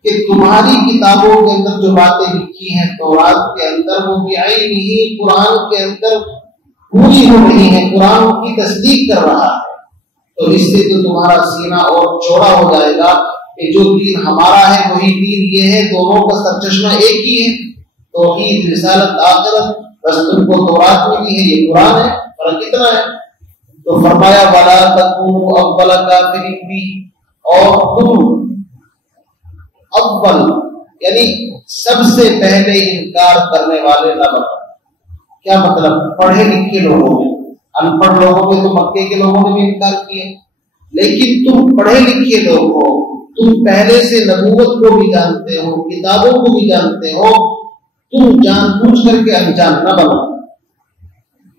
کہ تمہاری کتابوں کے اندر جو باتیں لکھی ہیں تورات کے اندر وہ بعینہ قرآن کے اندر پوری ہو رہی ہیں، قرآن کی تصدیق کر رہا ہے، تو اس سے تو تمہارا سینہ اور چوڑا ہو جائے گا کہ جو دین ہمارا ہے وہی دین یہ ہے، دونوں کا سرچشمہ ایک ہی ہے، توحید رسالت آخرت، بس تم کو تورات ملی ہے یہ قرآن ہے، فرق کتنا ہے؟ تو فرمایا وَلَا تَكُونُوا أَوَّلَ كَافِرٍ بِهِ، اور تم اول یعنی سب سے پہلے انکار کرنے والے نہ بنو۔ کیا مطلب؟ پڑھے لکھے لوگوں نے، ان پڑھ لوگوں نے تو مکے کے لوگوں نے بھی انکار کیا، لیکن تم پڑھے لکھے لوگ ہو، تم پہلے سے نبوت کو بھی جانتے ہو، کتابوں کو بھی جانتے ہو، تم جان بوجھ کر کے انجان نہ بنو۔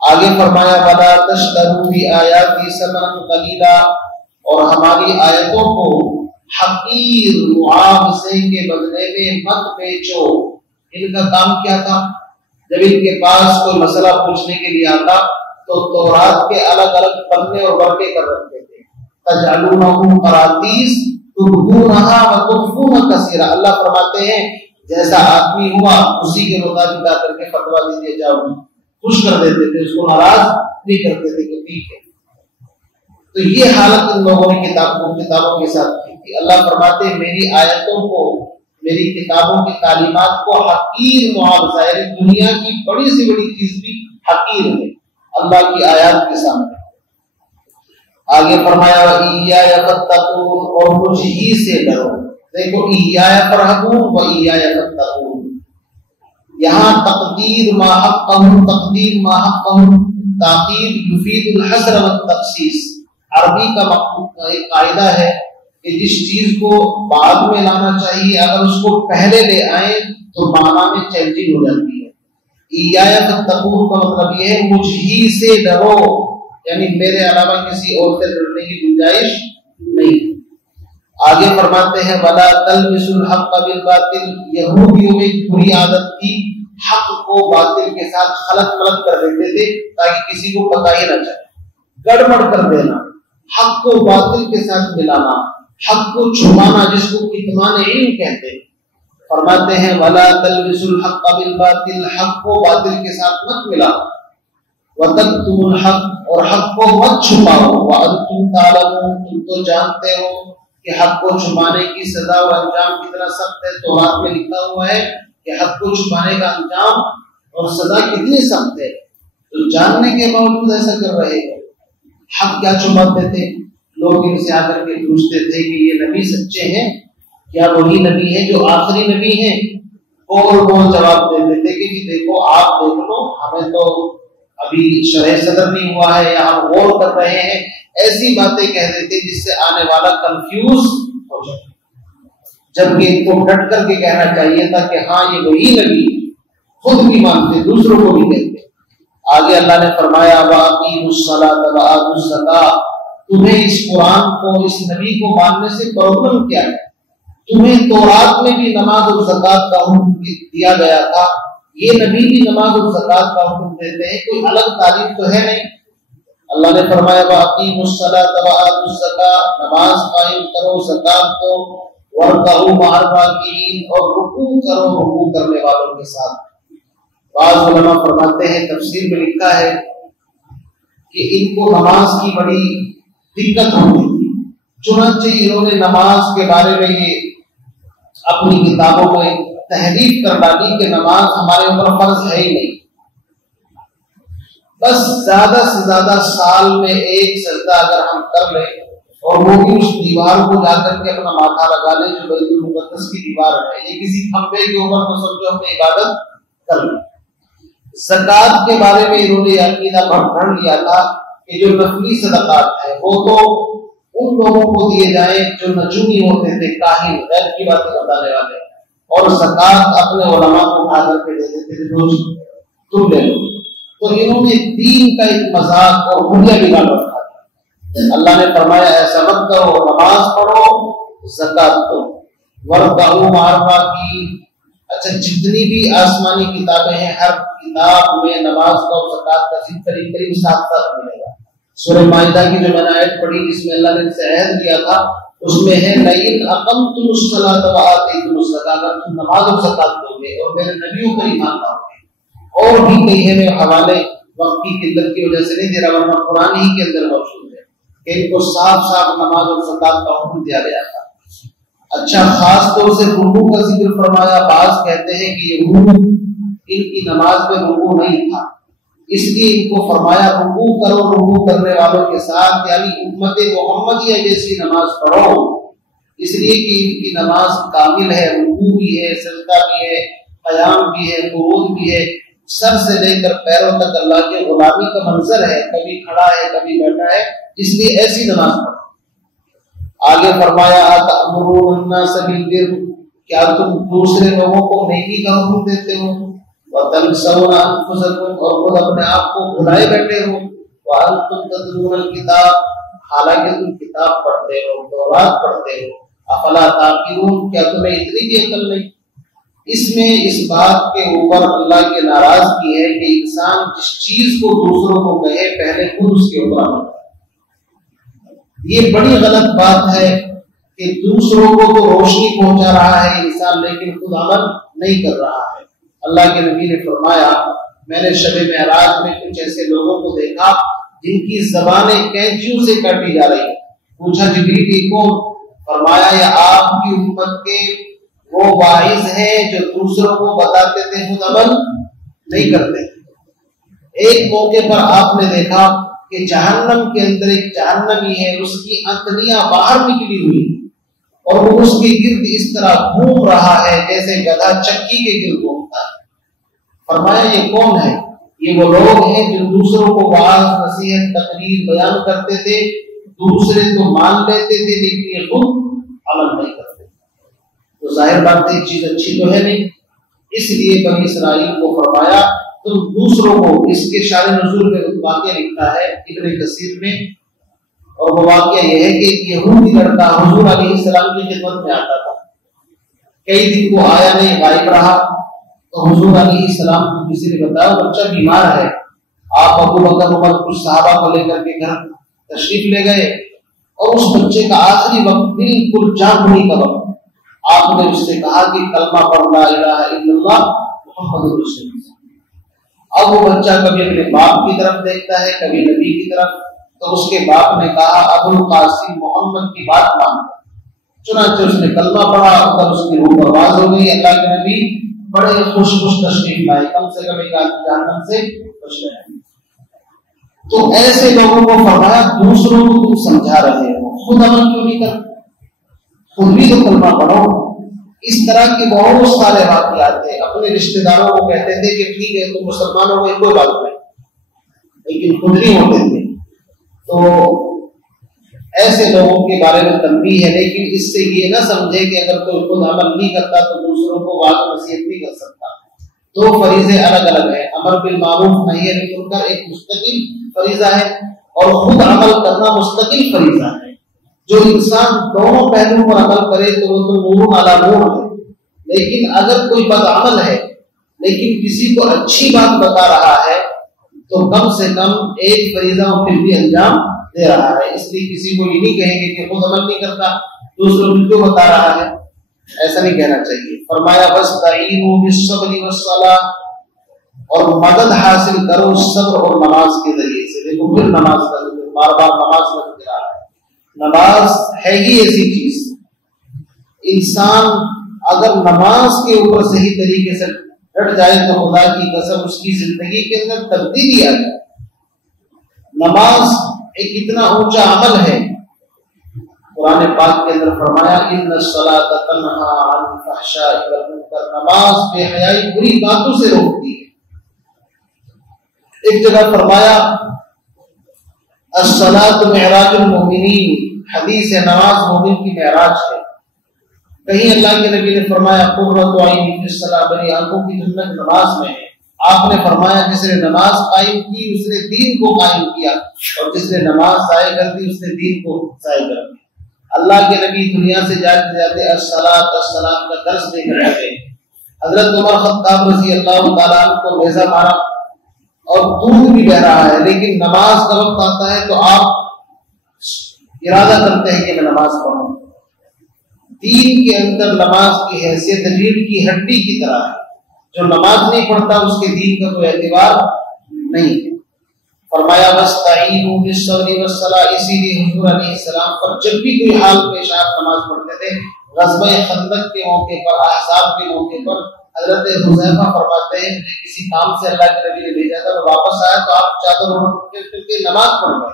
آگے فرمایا وَلَا تَشْتَرُوا بِآيَاتِي ثَمَنًا قَلِيلًا، اور ہماری آیتوں کو حقیر معاوضے کے بدلے میں مت بیچو۔ ان کا کام کیا تھا؟ جب ان کے پاس کوئی مسئلہ پوچھنے کے لیے آتا تو تورات کے الگ الگ پنے اور ورقے کر رکھتے تھے، تجعلونہ قراطیس تبدونہا وتخفون کثیرا۔ اللہ فرماتے ہیں جیسا آدمی ہوا اسی کے مطابق آ کر کے فتویٰ دے دیا جاؤ، خوش کر دیتے تھے، اس کو ناراض نہیں کرتے تھے کہ ٹھیک ہے۔ تو یہ حالت ان لوگوں نے کتابوں کے ساتھ کی تھی۔ اللہ فرماتے ہیں میری آیتوں کو، میری کتابوں کی تعلیمات کو حقیر معاوضہ، یعنی دنیا کی بڑی سے بڑی چیز بھی حقیر ہے اللہ کی آیات کے سامنے۔ آگے فرمایا وَإِيَّايَ فَاتَّقُونِ، اور مجھ ہی سے ڈرو۔ دیکھو إِيَّايَ فَارْهَبُونِ وَإِيَّايَ فَاتَّقُونِ، یہاں تقدیر ما حقہ، تقدیر ما حقہ، تاخیر یفید الحصر والتخصیص۔ عربی کا ایک قاعدہ ہے کہ جس چیز کو بعد میں لانا چاہیے اگر اس کو پہلے لے آئیں تو معنی میں چینجنگ ہو جاتی ہے۔ ایایا تتقون کا مطلب یہ ہے مجھ ہی سے ڈرو، یعنی میرے علاوہ کسی اور سے ڈرنے کی گنجائش نہیں۔ آگے فرماتے ہیں وَلَا تَلْبِسُوا الْحَقَّ بِالْبَاطِلِ، یہودیوں میں ایک بری عادت تھی، حق کو باطل کے ساتھ خلط ملط کر دیتے تھے تاکہ کسی کو پتہ ہی نہ چلے، گڑبڑ کر دینا، حق کو باطل کے ساتھ ملانا، حق کو چھپانا، جس کو کتمان علم کہتے ہیں۔ فرماتے ہیں وَلَا تَلْبِسُوا الْحَقَّ بِالْبَاطِلِ، حق کو باطل کے ساتھ مت ملاؤ، وَتَكْتُمُوا الْحَقَّ، اور حق کو مت چھپاؤ، وَأَنْتُمْ تَعْلَمُونَ، تم تو جانتے ہو کہ حق کو چھپانے کی سزا اور انجام کتنا سخت ہے۔ تورات میں لکھا ہوا ہے کہ حق کو چھپانے کا انجام اور سزا کتنی سخت ہے، تو جاننے کے باوجود ایسا کر رہے ہیں۔ حق کیا چھپاتے تھے؟ لوگ ان سے آ کر کے پوچھتے تھے کہ یہ نبی سچے ہیں؟ کیا وہی نبی ہے جو آخری نبی ہیں؟ اور وہ جواب دیتے تھے کہ جی دیکھو آپ دیکھ لو، ہمیں تو ابھی شرح صدر نہیں ہوا ہے یا ہم غور کر رہے ہیں، ایسی باتیں کہہ دیتے جس سے آنے والا کنفیوز ہو جائے، جبکہ ان کو ڈٹ کر کے کہنا چاہیے تھا کہ ہاں یہ وہی نبی، خود بھی مانتے دوسروں کو بھی کہتے۔ آگے اللہ نے فرمایا وَأَقِیمُوا الصَّلَاةَ وَآتُوا الزَّکَاةَ، تمہیں اس قرآن کو، اس نبی کو ماننے سے پرابلم کیا ہے؟ تمہیں تورات میں بھی نماز اور زکوٰۃ کا حکم دیا گیا تھا، یہ نبی بھی نماز اور زکوٰۃ کا حکم دیتے ہیں، کوئی الگ تعلیم تو ہے نہیں۔ اللہ نے فرمایا وَأَقِیمُوا الصَّلَاةَ وَآتُوا الزَّکَاةَ، نماز قائم کرو، زکوٰۃ دو، وَارْكَعُوا مَعَ الرَّاكِعِينَ، اور رکوع کرو رکوع کرنے والوں کے ساتھ۔ بعض علماء فرماتے ہیں، تفسیر میں لکھا ہے کہ ان کو نماز کی بڑی دقت ہوتی تھی، چنانچہ انہوں نے نماز کے بارے میں یہ اپنی کتابوں میں تحریف کر ڈالی کہ نماز ہمارے اوپر فرض ہے ہی نہیں، بس زیادہ سے زیادہ سال میں ایک سجدہ اگر ہم کر لیں اور وہ بھی اس دیوار کو جا کر کے اپنا ماتھا لگا لیں جو بیت المقدس کی دیوار ہے، یہ کسی کھمبے کے اوپر تو سمجھو ہم نے عبادت کر لی۔ زکوٰۃ کے بارے میں انہوں نے عقیدہ پڑھ لیا تھا کہ جو نفلی صدقات ہے وہ تو ان لوگوں کو دیے جائیں جو نجومی ہوتے تھے، کاہن، غیب کی باتیں بتانے والے، اور زکوٰۃ اپنے علماء کو اٹھا کر کے دے دیتے تھے، روز تم لے لو۔ تو انہوں نے دین کا ایک مذاق اور حلیہ بگاڑ رکھا تھا۔ اللہ نے فرمایا ایسا مت کرو، نماز پڑھو، زکوٰۃ دو، وَارْكَعُوا مَعَ الرَّاكِعِينَ۔ اچھا جتنی بھی آسمانی کتابیں ہیں ہر کتاب میں نماز کا اور زکوٰۃ کا ذکر قریب ساتھ ساتھ ملے گا۔ سورہ مائدہ کی جو میں نے آیت پڑھی جس میں اللہ نے ان سے عہد کیا تھا اس میں ہے لئن اقمتم الصلاۃ وآتیتم الزکاۃ، اگر تم نماز اور زکات دو گے اور میرے نبیوں پر ایمان لاؤ گے. اور بھی کئی ہے، میں حوالے وقت کی قلت کی وجہ سے نہیں دے رہا، ورنہ قرآن ہی کے اندر موجود ہے کہ ان کو صاف صاف نماز اور زکات کا حکم دیا گیا تھا. اچھا، خاص طور سے رکوع کا ذکر فرمایا. بعض کہتے ہیں کہ یہود ان کی نماز میں رکوع نہیں تھا، اس لیے ان کو فرمایا رکوع کرو رکوع کرنے والوں کے ساتھ، یعنی امت محمدیہ جیسی نماز پڑھو، اس لیے کہ ان کی نماز کامل ہے، رکوع بھی ہے، سجدہ بھی ہے، قیام بھی ہے، قعود بھی ہے، سر سے لے کر پیروں تک اللہ کے غلامی کا منظر ہے، کبھی کھڑا ہے کبھی بیٹھا ہے، اس لیے ایسی نماز پڑھو. آگے فرمایا اتأمرون الناس بالبر، کیا تم دوسرے لوگوں کو نیکی کا حکم دیتے ہو، وتنسون انفسکم، اور خود اپنے آپ کو بھلائے بیٹھے ہو، وانتم تتلون الکتاب، حالانکہ تم کتاب پڑھتے ہو، تورات پڑھتے ہو، افلا تعقلون، کیا تمہیں اتنی بھی عقل نہیں. اس میں اس بات کے اوپر اللہ کی ناراضگی ہے کہ انسان جس چیز کو دوسروں کو کہے پہلے خود اس کے اوپر عمل کرے. یہ بڑی غلط بات ہے کہ دوسروں کو تو روشنی پہنچا رہا ہے انسان، لیکن خود عمل نہیں کر رہا ہے. اللہ کے نبی نے فرمایا میں نے شب معراج میں کچھ ایسے لوگوں کو دیکھا جن کی زبانیں کینچیوں سے کاٹی جا رہی ہیں. پوچھا جبریل یہ کون؟ فرمایا یہ آپ کی امت کے وہ واعظ ہیں جو دوسروں کو بتاتے تھے خود عمل نہیں کرتے. ایک موقع پر آپ نے دیکھا کہ جہنم کے اندر ایک جہنمی ہے، اس کی انتڑیاں باہر نکلی ہوئی اور وہ اس کے گرد اس طرح گھوم رہا ہے جیسے گدھا چکی کے گرد گھومتا ہے. فرمایا یہ کون ہے؟ یہ وہ لوگ ہیں جو دوسروں کو وعظ نصیحت تقریر بیان کرتے تھے، دوسرے تو مان لیتے تھے لیکن یہ خود عمل نہیں کرتے. تو ظاہر بات ہے چیز اچھی تو ہے نہیں، اس لیے بنی اسرائیل کو فرمایا تم دوسروں کو. اس کے شان نزول میں واقعہ لکھتا ہے ابن کثیر میں، اور وہ واقعہ یہ ہے کہ ایک یہودی لڑکا حضور علیہ السلام کی خدمت میں آتا تھا. کئی دن وہ آیا نہیں، غائب رہا. تو حضور علیہ السلام کو کسی نے بتایا بچہ بیمار ہے. آپ ابو بکر عمر کچھ صحابہ کو لے کر کے گھر تشریف لے گئے اور اس بچے کا آخری وقت بالکل جانبنی کا وقت آپ نے اس سے کہا کہ کلمہ پڑھ لا الہ الا اللہ محمد رسول اللہ. اب وہ بچہ کبھی اپنے باپ کی طرف دیکھتا ہے کبھی نبی کی طرف. تو اس کے باپ نے کہا ابو القاسم محمد کی بات مان. چنانچہ اس نے کلمہ پڑھا، تب اس کی روح پرواز ہو گئی. اللہ کے نبی بڑے خوش تشریف لائے، کم سے کم ایک آدمی جہنم سے بچ گئے. تو ایسے لوگوں کو فرمایا دوسروں کو تم سمجھا رہے ہو، خود عمل کیوں نہیں کرتے؟ خود بھی تو کلمہ پڑھو. اس طرح کے بہت سارے واقعات تھے. اپنے رشتہ داروں کو کہتے تھے کہ ٹھیک ہے تم مسلمانوں کو کوئی بات نہیں، لیکن خود نہیں ہوتے تھے. تو ایسے لوگوں کے بارے میں تنبیہ ہے، لیکن اس سے یہ نہ سمجھے کہ اگر کوئی خود عمل نہیں کرتا تو دوسروں کو واضح نصیحت نہیں کر سکتا. دو فریضے الگ الگ ہیں. امر بالمعروف نہی عن المنکر ایک مستقل فریضہ ہے اور خود عمل کرنا مستقل فریضہ ہے. جو انسان دونوں پہلوؤں پر عمل کرے تو وہ تو نور علی نور ہے. لیکن اگر کوئی بد عمل ہے لیکن کسی کو اچھی بات بتا رہا ہے تو کم سے کم ایک فریضہ وہ پھر بھی انجام دے رہا ہے. اس لیے کسی کو یہ نہیں کہیں گے کہ خود عمل نہیں کرتا دوسروں کو کیوں بتا رہا ہے، ایسا نہیں کہنا چاہیے. فرمایا واستعینوا بالصبر والصلاۃ، اور مدد حاصل کرو صبر اور نماز کے ذریعے سے. دیکھو پھر نماز کا ذکر بار بار نماز کا ذکر آ رہا ہے. نماز ہے ہی ایسی چیز، انسان اگر نماز کے اوپر صحیح طریقے سے ڈٹ جائے تو خدا کی قسم اس کی زندگی کے اندر تبدیلی آ جائے. نماز ایک اتنا اونچا عمل ہے. قرآن پاک کے اندر فرمایا ان الصلاۃ تنہی عن الفحشاء والمنکر، نماز بے حیائی بری باتوں سے روکتی ہے. ایک جگہ فرمایا الصلاۃ معراج المؤمنین، حدیث ہے نماز مومن کی معراج ہے. کہیں اللہ کے نبی نے فرمایا قرۃ عین فی الصلاۃ، میری آنکھوں کی جنت نماز میں ہے. آپ نے فرمایا جس نے نماز قائم کی اس نے دین کو قائم کیا، اور جس نے نماز ضائع کر دی اس نے دین کو ضائع کر دیا. اللہ کے نبی دنیا سے جاتے جاتے الصلاۃ السلام کا درس دے کر جاتے. حضرت عمر خطاب رضی اللہ تعالیٰ عنہ کو نیزہ مارا اور دودھ بھی بہ رہا ہے، لیکن نماز کا وقت آتا ہے تو آپ ارادہ کرتے ہیں کہ میں نماز پڑھوں. دین کے اندر نماز کی حیثیت ریڑھ کی ہڈی کی طرح ہے. جو نماز نہیں پڑھتا اس کے دین کا کوئی اعتبار نہیں ہے. فرمایا وَاسْتَعِينُوا بِالصَّبْرِ وَالصَّلَاةِ. اسی لیے حضور علیہ السلام پر جب بھی کوئی حال پیش آیا نماز پڑھتے تھے. غزوہ خندق کے موقع پر، احزاب کے موقع پر حضرت حذیفہ فرماتے ہیں مجھے کسی کام سے اللہ کے نبی نے بھیجا تھا، میں واپس آیا تو آپ چادر اوڑھ کے نماز پڑھ رہے.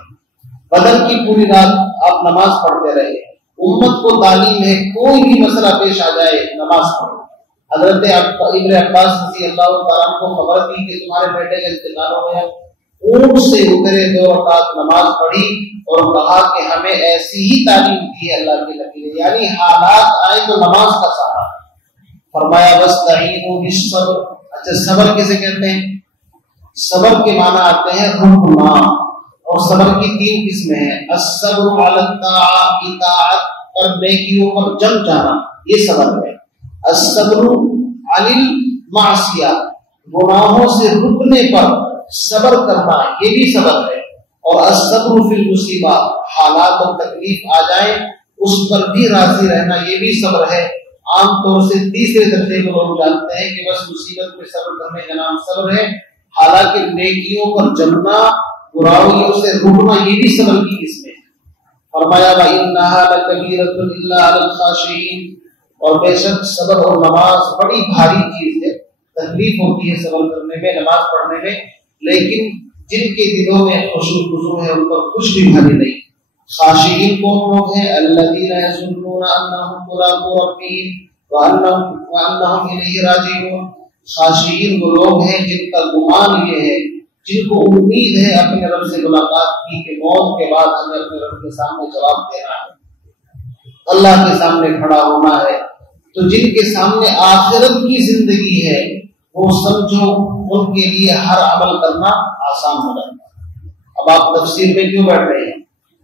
بدر کی پوری رات آپ نماز پڑھتے رہے. امت کو تعلیم ہے کوئی بھی مسئلہ پیش آ جائے نماز پڑھو. حضرت ابن عباس رضی اللہ تعالیٰ عنہ کو خبر دی کہ تمہارے بیٹے کا انتقال ہو گیا. اونٹ سے اترے 2 رکعت نماز پڑھی اور کہا کہ ہمیں ایسی ہی تعلیم دی ہے اللہ کے نبی نے، یعنی حالات آئے تو نماز کا سہارا. فرمایا وَاسْتَعِينُوا بِالصَّبْرِ. اچھا صبر کسے کہتے ہیں؟ صبر کے معنی آتے ہیں رکنا، اور صبر کی 3 قسمیں ہیں. الصبر علی الطاعہ، اطاعت پر نیکیوں پر جم جانا، یہ صبر ہے. الصبر علی المعصیہ، گناہوں سے رکنے پر صبر کرنا، یہ بھی صبر ہے. اور الصبر فی المصیبہ، حالات اور تکلیف آ جائیں اس پر بھی راضی رہنا، یہ بھی صبر ہے. عام طور سے تیسرے درجے کو لوگ جانتے ہیں کہ بس مصیبت میں صبر کرنے کا نام صبر ہے، حالانکہ نیکیوں پر جمنا، برائیوں سے رکنا یہ بھی صبر کی قسم ہے. فرمایا وَإِنَّهَا لَكَبِيرَةٌ إِلَّا عَلَى الْخَاشِعِينَ. اور بے شک صبر اور نماز بڑی بھاری چیز ہے، تکلیف ہوتی ہے صبر کرنے میں، نماز پڑھنے میں، لیکن جن کے دلوں میں خشوع خضوع ہے ان پر کچھ بھی بھاری نہیں. خاشعین کون لوگ ہیں؟ الذین یظنون انہم ملاقو ربہم وانہم الیہ راجعون. خاشعین وہ لوگ ہیں جن کا گمان یہ ہے، جن کو امید ہے اپنے رب سے ملاقات کی کہ موت کے بعد ہمیں اپنے رب کے سامنے جواب دینا ہے، اللہ کے سامنے کھڑا ہونا ہے. تو جن کے سامنے آخرت کی زندگی ہے وہ سمجھو ان کے لیے ہر عمل کرنا آسان ہو جاتا ہے. اب آپ تفسیر میں کیوں بیٹھ رہے ہیں؟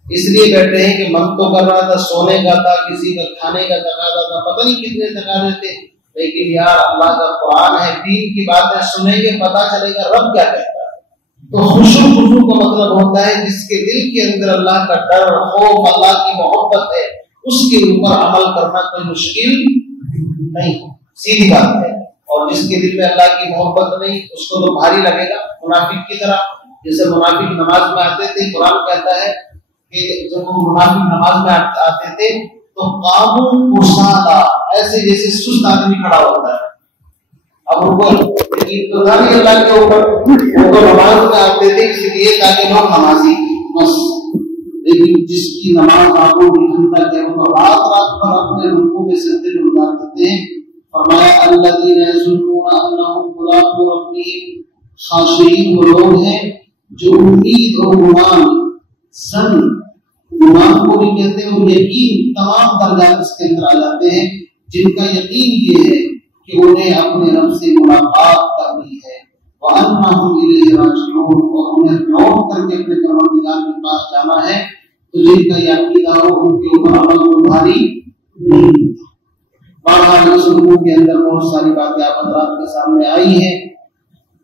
اس لیے بیٹھے ہیں کہ من تو کر رہا تھا سونے کا تھا، کسی کا کھانے کا تقاضا تھا، پتہ نہیں کتنے تقاضے تھے، لیکن یار اللہ کا قرآن ہے، دین کی باتیں سنیں گے پتہ چلے گا رب کیا کہتا ہے. تو خشوع خضوع کا مطلب ہوتا ہے جس کے دل کے اندر اللہ کا ڈر، خوف، اللہ کی محبت ہے، اس کے اوپر عمل کرنا کوئی مشکل نہیں، سیدھی بات ہے. اور جس کے دل میں اللہ کی محبت نہیں اس کو تو بھاری لگے گا. منافق کی طرح، جیسے منافق نماز میں آتے تھے، قرآن کہتا ہے کہ جب وہ منافق نماز میں آتے تھے تو قاموا کسالی، ایسے جیسے سست آدمی کھڑا ہوتا ہے. اب ان کو اقتدار اللہ کے اوپر، وہ تو نماز میں آتے تھے اس لیے تاکہ لوگ نمازی بس، لیکن جس کی نماز آنکھوں کی ٹھنڈک ہے وہ رات رات پر اپنے رکوع میں سجدے میں گزار دیتے ہیں. فرمایا الذین یظنون انہم ملاقو ربہم. خاشعین وہ لوگ ہیں جو امید اور گمان، زن گمان کو بھی کہتے ہیں، اور یقین، تمام درجات اس کے اندر آ جاتے ہیں. جن کا یقین یہ ہے کہ انہیں اپنے رب سے ملاقات کرنی ہے، وَأَنَّهُمْ إِلَيْهِ رَاجِعُونَ، اور انہیں لوٹ کر کے اپنے پروردگار کے پاس جانا ہے. تو جن کا یہ عقیدہ ہو ان کے اوپر عمل کو بھاری نہیں. بہرحال اس رکوع کے اندر بہت ساری باتیں آپ حضرات کے سامنے آئی ہیں.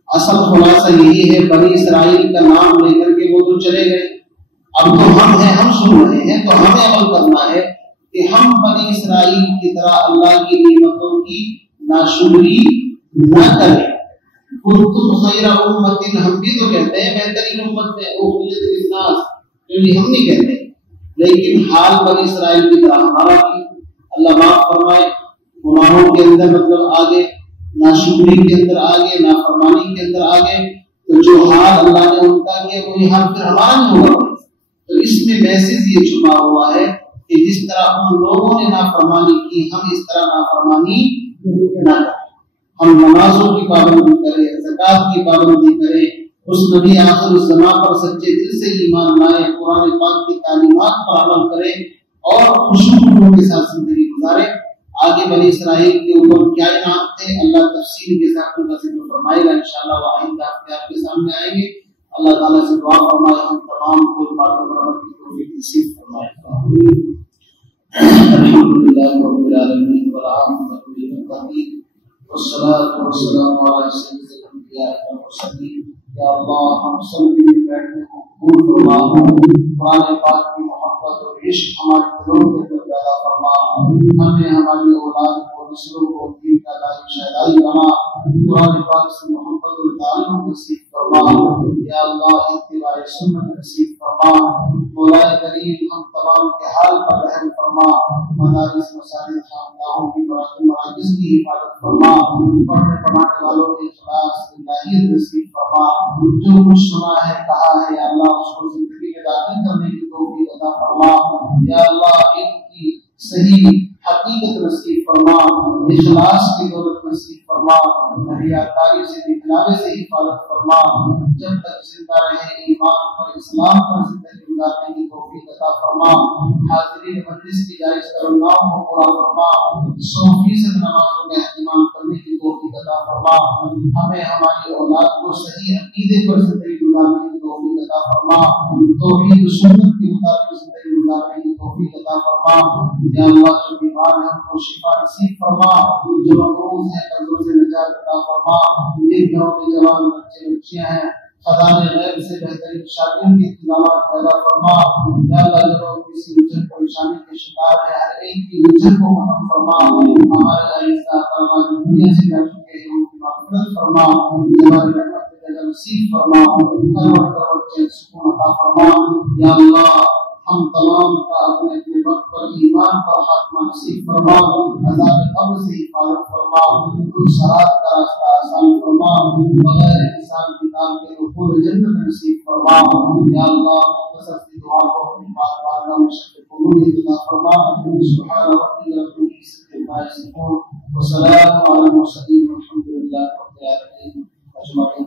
اصل خلاصہ یہی ہے، بنی اسرائیل کا نام لے کر کے وہ تو چلے گئے، اب تو ہم ہیں، ہم سن رہے ہیں، تو ہمیں عمل کرنا ہے کہ ہم بنی اسرائیل کی طرح اللہ کی نعمتوں کی ناشکری نہ کریں. کنتم خیر امۃ، ہم بھی تو کہتے ہیں بہترین امت ہے، اخرجت للناس، کیونکہ ہم نہیں کہتے، لیکن حال بنی اسرائیل کی طرح ہمارا بھی. اللہ معاف فرمائے، گناہوں کے اندر مطلب آگے، ناشکری کے اندر آگے، نافرمانی کے اندر آگے، تو جو حال اللہ نے ان کا کیا وہی حال پھر ہمارا نہیں ہوگا. تو اس میں میسج یہ چھپا ہوا ہے کہ جس طرح ان لوگوں نے نافرمانی کی ہم اس طرح نافرمانی نہ کریں. ہم نمازوں کی پابندی کریں، زکوٰۃ کی پابندی کریں، اس نبی آخر الزمان پر سچے دل سے ایمان لائیں، قرآن پاک کی تعلیمات پر عمل کریں اور خشوع خضوع کے ساتھ زندگی گزاریں. آگے بنی اسرائیل کے اوپر کیا انعام تھے اللہ تفصیل کے ساتھ ان کا ذکر فرمائے گا انشاءاللہ. وہ آئندہ آپ کے سامنے آئیں گے. اللہ تعالیٰ سے دعا فرمائے ہم تمام کو باتوں پر عمل کی توفیق نصیب فرمائے. الحمدللہ رب العالمین والعاقبۃ للمتقین والصلاۃ والسلام علی سید الانبیاء والمرسلین. یا اللہ ہم سب کے بیٹھنے کو قبول فرما، قرآن پاک کی محبت محبت اور عشق ہمارے دلوں کے اندر پیدا فرما، ہمیں ہماری اولاد کو نسلوں کو دین کا دائی شہدائی بنا، قرآن پاک سے محبت اور تعلق نصیب فرما، یا اللہ اتباع سنت نصیب فرما، مولا کریم ہم تمام کے حال پر رحم فرما، مدارس مساجد خانقاہوں کی مراکز کی حفاظت فرما، پڑھنے پڑھانے والوں کے اخلاص الہیت نصیب فرما، جو کچھ سنا ہے کہا ہے یا اللہ اس کو زندگی میں داخل کرنے کی توفیق عطا فرما، یا اللہ ان کی صحیح حقیقت نصیب فرما، اخلاص کی دولت نصیب فرما، ریاکاری سے دکھلاوے سے حفاظت فرما، جب تک زندہ رہے ایمان پر اسلام پر زندگی گزارنے کی توفیق عطا فرما، حاضرین مجلس کی جائز تمناؤں کو پورا فرما، 100% نمازوں کا اہتمام کرنے کی توفیق عطا فرما، ہمیں ہماری اولاد کو صحیح عقیدے پر زندگی گزارنے کی توفیق عطا فرما، توحید و سنت کے مطابق زندگی گزارنے کی توفیق عطا فرما، یا اللہ جو بیمار ہیں ان کو شفا نصیب فرما، جو مقروض ہیں قرضوں سے نجات عطا فرما، جن گھروں میں جوان بچے بچیاں ہیں خزانہ غیب سے بہترین شادیوں کے انتظامات پیدا فرما، یا اللہ جو لوگ کسی الجھن پریشانی کے شکار ہے ہر ایک کی الجھن کو ختم فرما، ہمارے اعزاء کرما جو دنیا سے جا چکے ہیں ان کی مغفرت فرما، ہماری رحمت کی جگہ نصیب فرما، قلب چین سکون عطا فرما، یا اللہ ہم تمام کا اپنے اپنے وقت پر ایمان پر خاتمہ نصیب فرما، عذاب قبر سے حفاظت فرما، کل صراط کا راستہ آسان فرما، بغیر حساب کتاب کے دخول جنت نصیب فرما، یا اللہ مختصر سی دعا کو اپنی بات بارگاہ میں شرف قبول عطا فرما، سبحان ربک رب العزة عما یصفون وسلام علی المرسلین والحمد للہ رب العالمین اجمعین۔